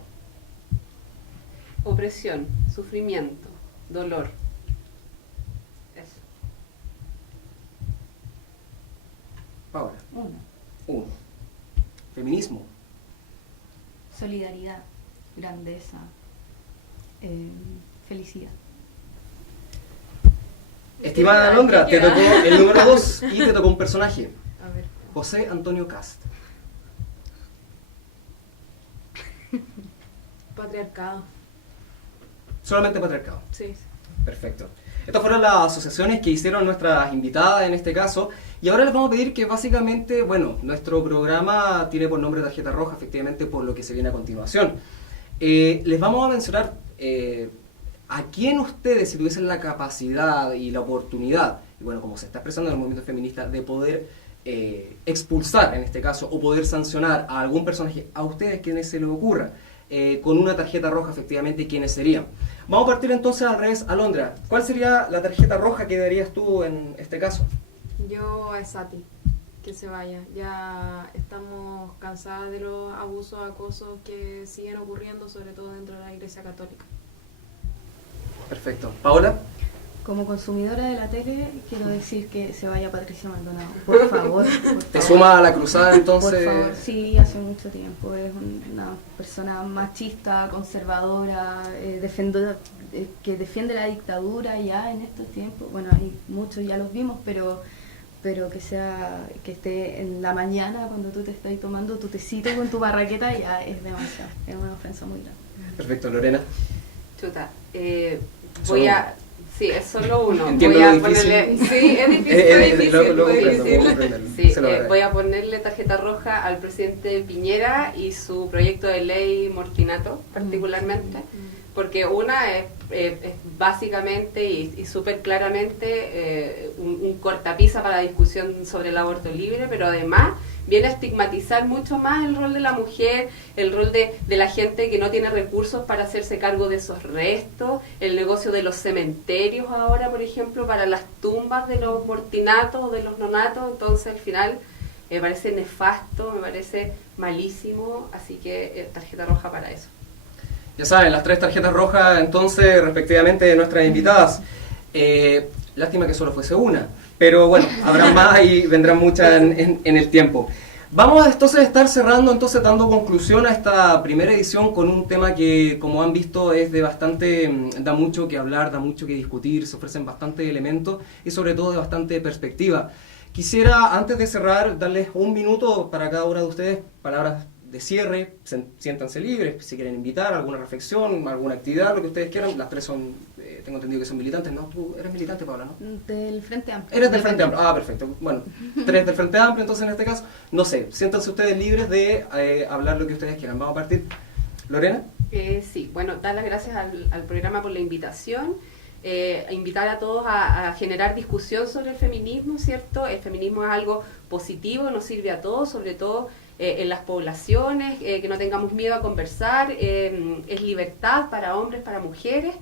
Opresión, sufrimiento, dolor. Eso. Paula. 1. 1. Feminismo. Solidaridad, grandeza, felicidad. Estimada Alondra, te tocó el número 2 y te tocó un personaje. A ver. José Antonio Cast. Patriarcado. Solamente patriarcado. Sí. Perfecto. Estas fueron las asociaciones que hicieron nuestras invitadas en este caso. Y ahora les vamos a pedir que básicamente, bueno, nuestro programa tiene por nombre Tarjeta Roja, efectivamente, por lo que se viene a continuación. Les vamos a mencionar a quién ustedes, si tuviesen la capacidad y la oportunidad, y bueno, como se está expresando en el movimiento feminista, de poder expulsar, en este caso, o poder sancionar a algún personaje, a ustedes quienes se les ocurra, con una tarjeta roja, efectivamente, ¿quiénes serían? Vamos a partir entonces al revés. Alondra, ¿cuál sería la tarjeta roja que darías tú en este caso? Yo a Sati, que se vaya. Ya estamos cansadas de los abusos, acosos que siguen ocurriendo, sobre todo dentro de la Iglesia Católica. Perfecto. ¿Paola? Como consumidora de la tele, quiero decir que se vaya Patricia Maldonado. Por favor. ¿Te sumas a la cruzada entonces? Por favor, sí, hace mucho tiempo. Es una persona machista, conservadora, que defiende la dictadura ya en estos tiempos. Bueno, hay muchos, ya los vimos, pero que esté en la mañana cuando tú te estás tomando tu tecito con tu barraqueta ya es demasiado. Es una ofensa muy grande. Perfecto, Lorena. Chuta. Solo Voy a... Sí, es solo uno. Entiendo Voy a lo difícil. ponerle... Sí, es difícil, es difícil. Lo es comprendo, difícil. puedo comprenderlo. Sí, Se lo agradezco. voy a ponerle tarjeta roja al presidente Piñera y su proyecto de ley Mortinato, particularmente, porque una es básicamente y súper claramente un cortapisa para la discusión sobre el aborto libre, pero además viene a estigmatizar mucho más el rol de la mujer, el rol de la gente que no tiene recursos para hacerse cargo de esos restos, el negocio de los cementerios ahora, por ejemplo, para las tumbas de los mortinatos o de los nonatos. Entonces al final me parece nefasto, me parece malísimo, así que tarjeta roja para eso. Ya saben, las 3 tarjetas rojas entonces respectivamente de nuestras invitadas. Lástima que solo fuese una, pero bueno, habrá más y vendrán muchas en el tiempo. Vamos entonces a estar cerrando, entonces dando conclusión a esta primera edición con un tema que, como han visto, es de bastante, da mucho que hablar, da mucho que discutir, se ofrecen bastantes elementos y sobre todo de bastante perspectiva. Quisiera, antes de cerrar, darles un minuto para cada una de ustedes, palabras de cierre, siéntanse libres, si quieren invitar, alguna reflexión, alguna actividad, lo que ustedes quieran. Las 3 son, tengo entendido que son militantes, ¿no? Tú eres militante, Paula, ¿no? Del Frente Amplio. Eres del Frente Amplio, perfecto. Bueno, 3 del Frente Amplio, entonces en este caso, no sé, siéntanse ustedes libres de hablar lo que ustedes quieran. Vamos a partir. ¿Lorena? Sí, bueno, dar las gracias al programa por la invitación. Invitar a todos a generar discusión sobre el feminismo, ¿cierto? El feminismo es algo positivo, nos sirve a todos, sobre todo en las poblaciones, que no tengamos miedo a conversar, es libertad para hombres, para mujeres,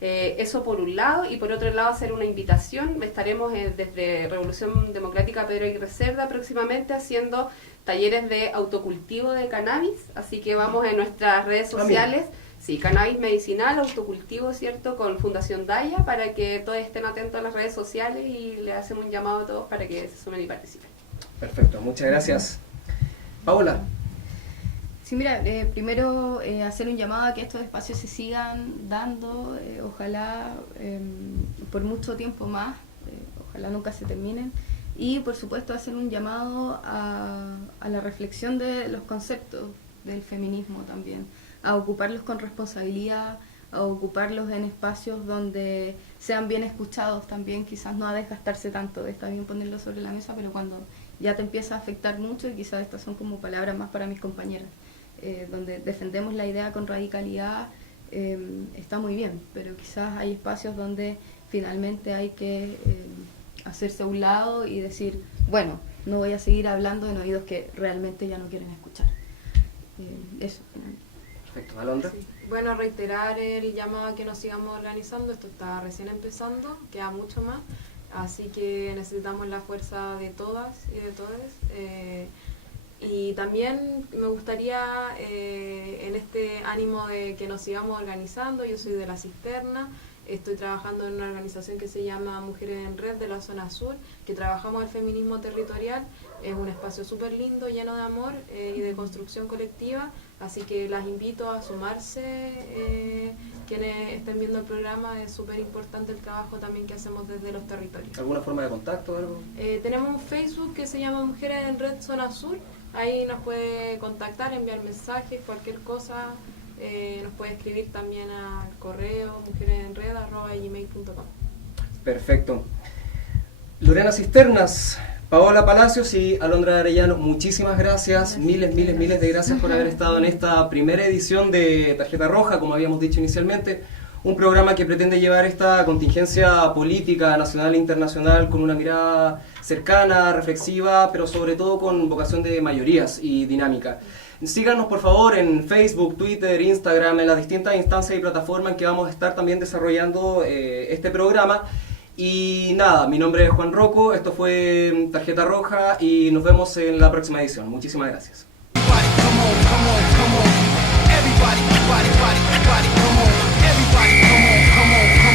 eso por un lado, y por otro lado hacer una invitación. Estaremos desde Revolución Democrática Pedro Aguirre Cerda próximamente haciendo talleres de autocultivo de cannabis, así que vamos en nuestras redes sociales. Sí, cannabis medicinal, autocultivo, ¿cierto? Con Fundación Daya, para que todos estén atentos a las redes sociales y le hacemos un llamado a todos para que se sumen y participen. Perfecto, muchas gracias. Paola. Sí, mira, primero hacer un llamado a que estos espacios se sigan dando, ojalá por mucho tiempo más, ojalá nunca se terminen, y por supuesto hacer un llamado a la reflexión de los conceptos del feminismo también, a ocuparlos con responsabilidad, a ocuparlos en espacios donde sean bien escuchados también, quizás no a desgastarse tanto, está bien ponerlo sobre la mesa, pero cuando ya te empieza a afectar mucho, y quizás estas son como palabras más para mis compañeras, donde defendemos la idea con radicalidad, está muy bien, pero quizás hay espacios donde finalmente hay que hacerse a un lado y decir, bueno, no voy a seguir hablando en oídos que realmente ya no quieren escuchar. Eso. Perfecto, Alondra. Sí. Bueno, reiterar el llamado a que nos sigamos organizando, esto está recién empezando, queda mucho más, así que necesitamos la fuerza de todas y de todos. Y también me gustaría, en este ánimo de que nos sigamos organizando, yo soy de La Cisterna, estoy trabajando en una organización que se llama Mujeres en Red de la Zona Sur, que trabajamos el feminismo territorial, es un espacio súper lindo, lleno de amor y de construcción colectiva, así que las invito a sumarse, quienes estén viendo el programa, es súper importante el trabajo también que hacemos desde los territorios. ¿Alguna forma de contacto o algo? Tenemos un Facebook que se llama Mujeres en Red Zona Sur, ahí nos puede contactar, enviar mensajes, cualquier cosa, nos puede escribir también al correo mujeresenred@gmail.com. Perfecto. Lorena Cisternas, Paola Palacios y Alondra Arellano, muchísimas gracias, miles de gracias por haber estado en esta primera edición de Tarjeta Roja, como habíamos dicho inicialmente, un programa que pretende llevar esta contingencia política nacional e internacional con una mirada cercana, reflexiva, pero sobre todo con vocación de mayorías y dinámica. Síganos por favor en Facebook, Twitter, Instagram, en las distintas instancias y plataformas en que vamos a estar también desarrollando este programa. Y nada, mi nombre es Juan Rocco, esto fue Tarjeta Roja y nos vemos en la próxima edición. Muchísimas gracias. Everybody, come on, come on.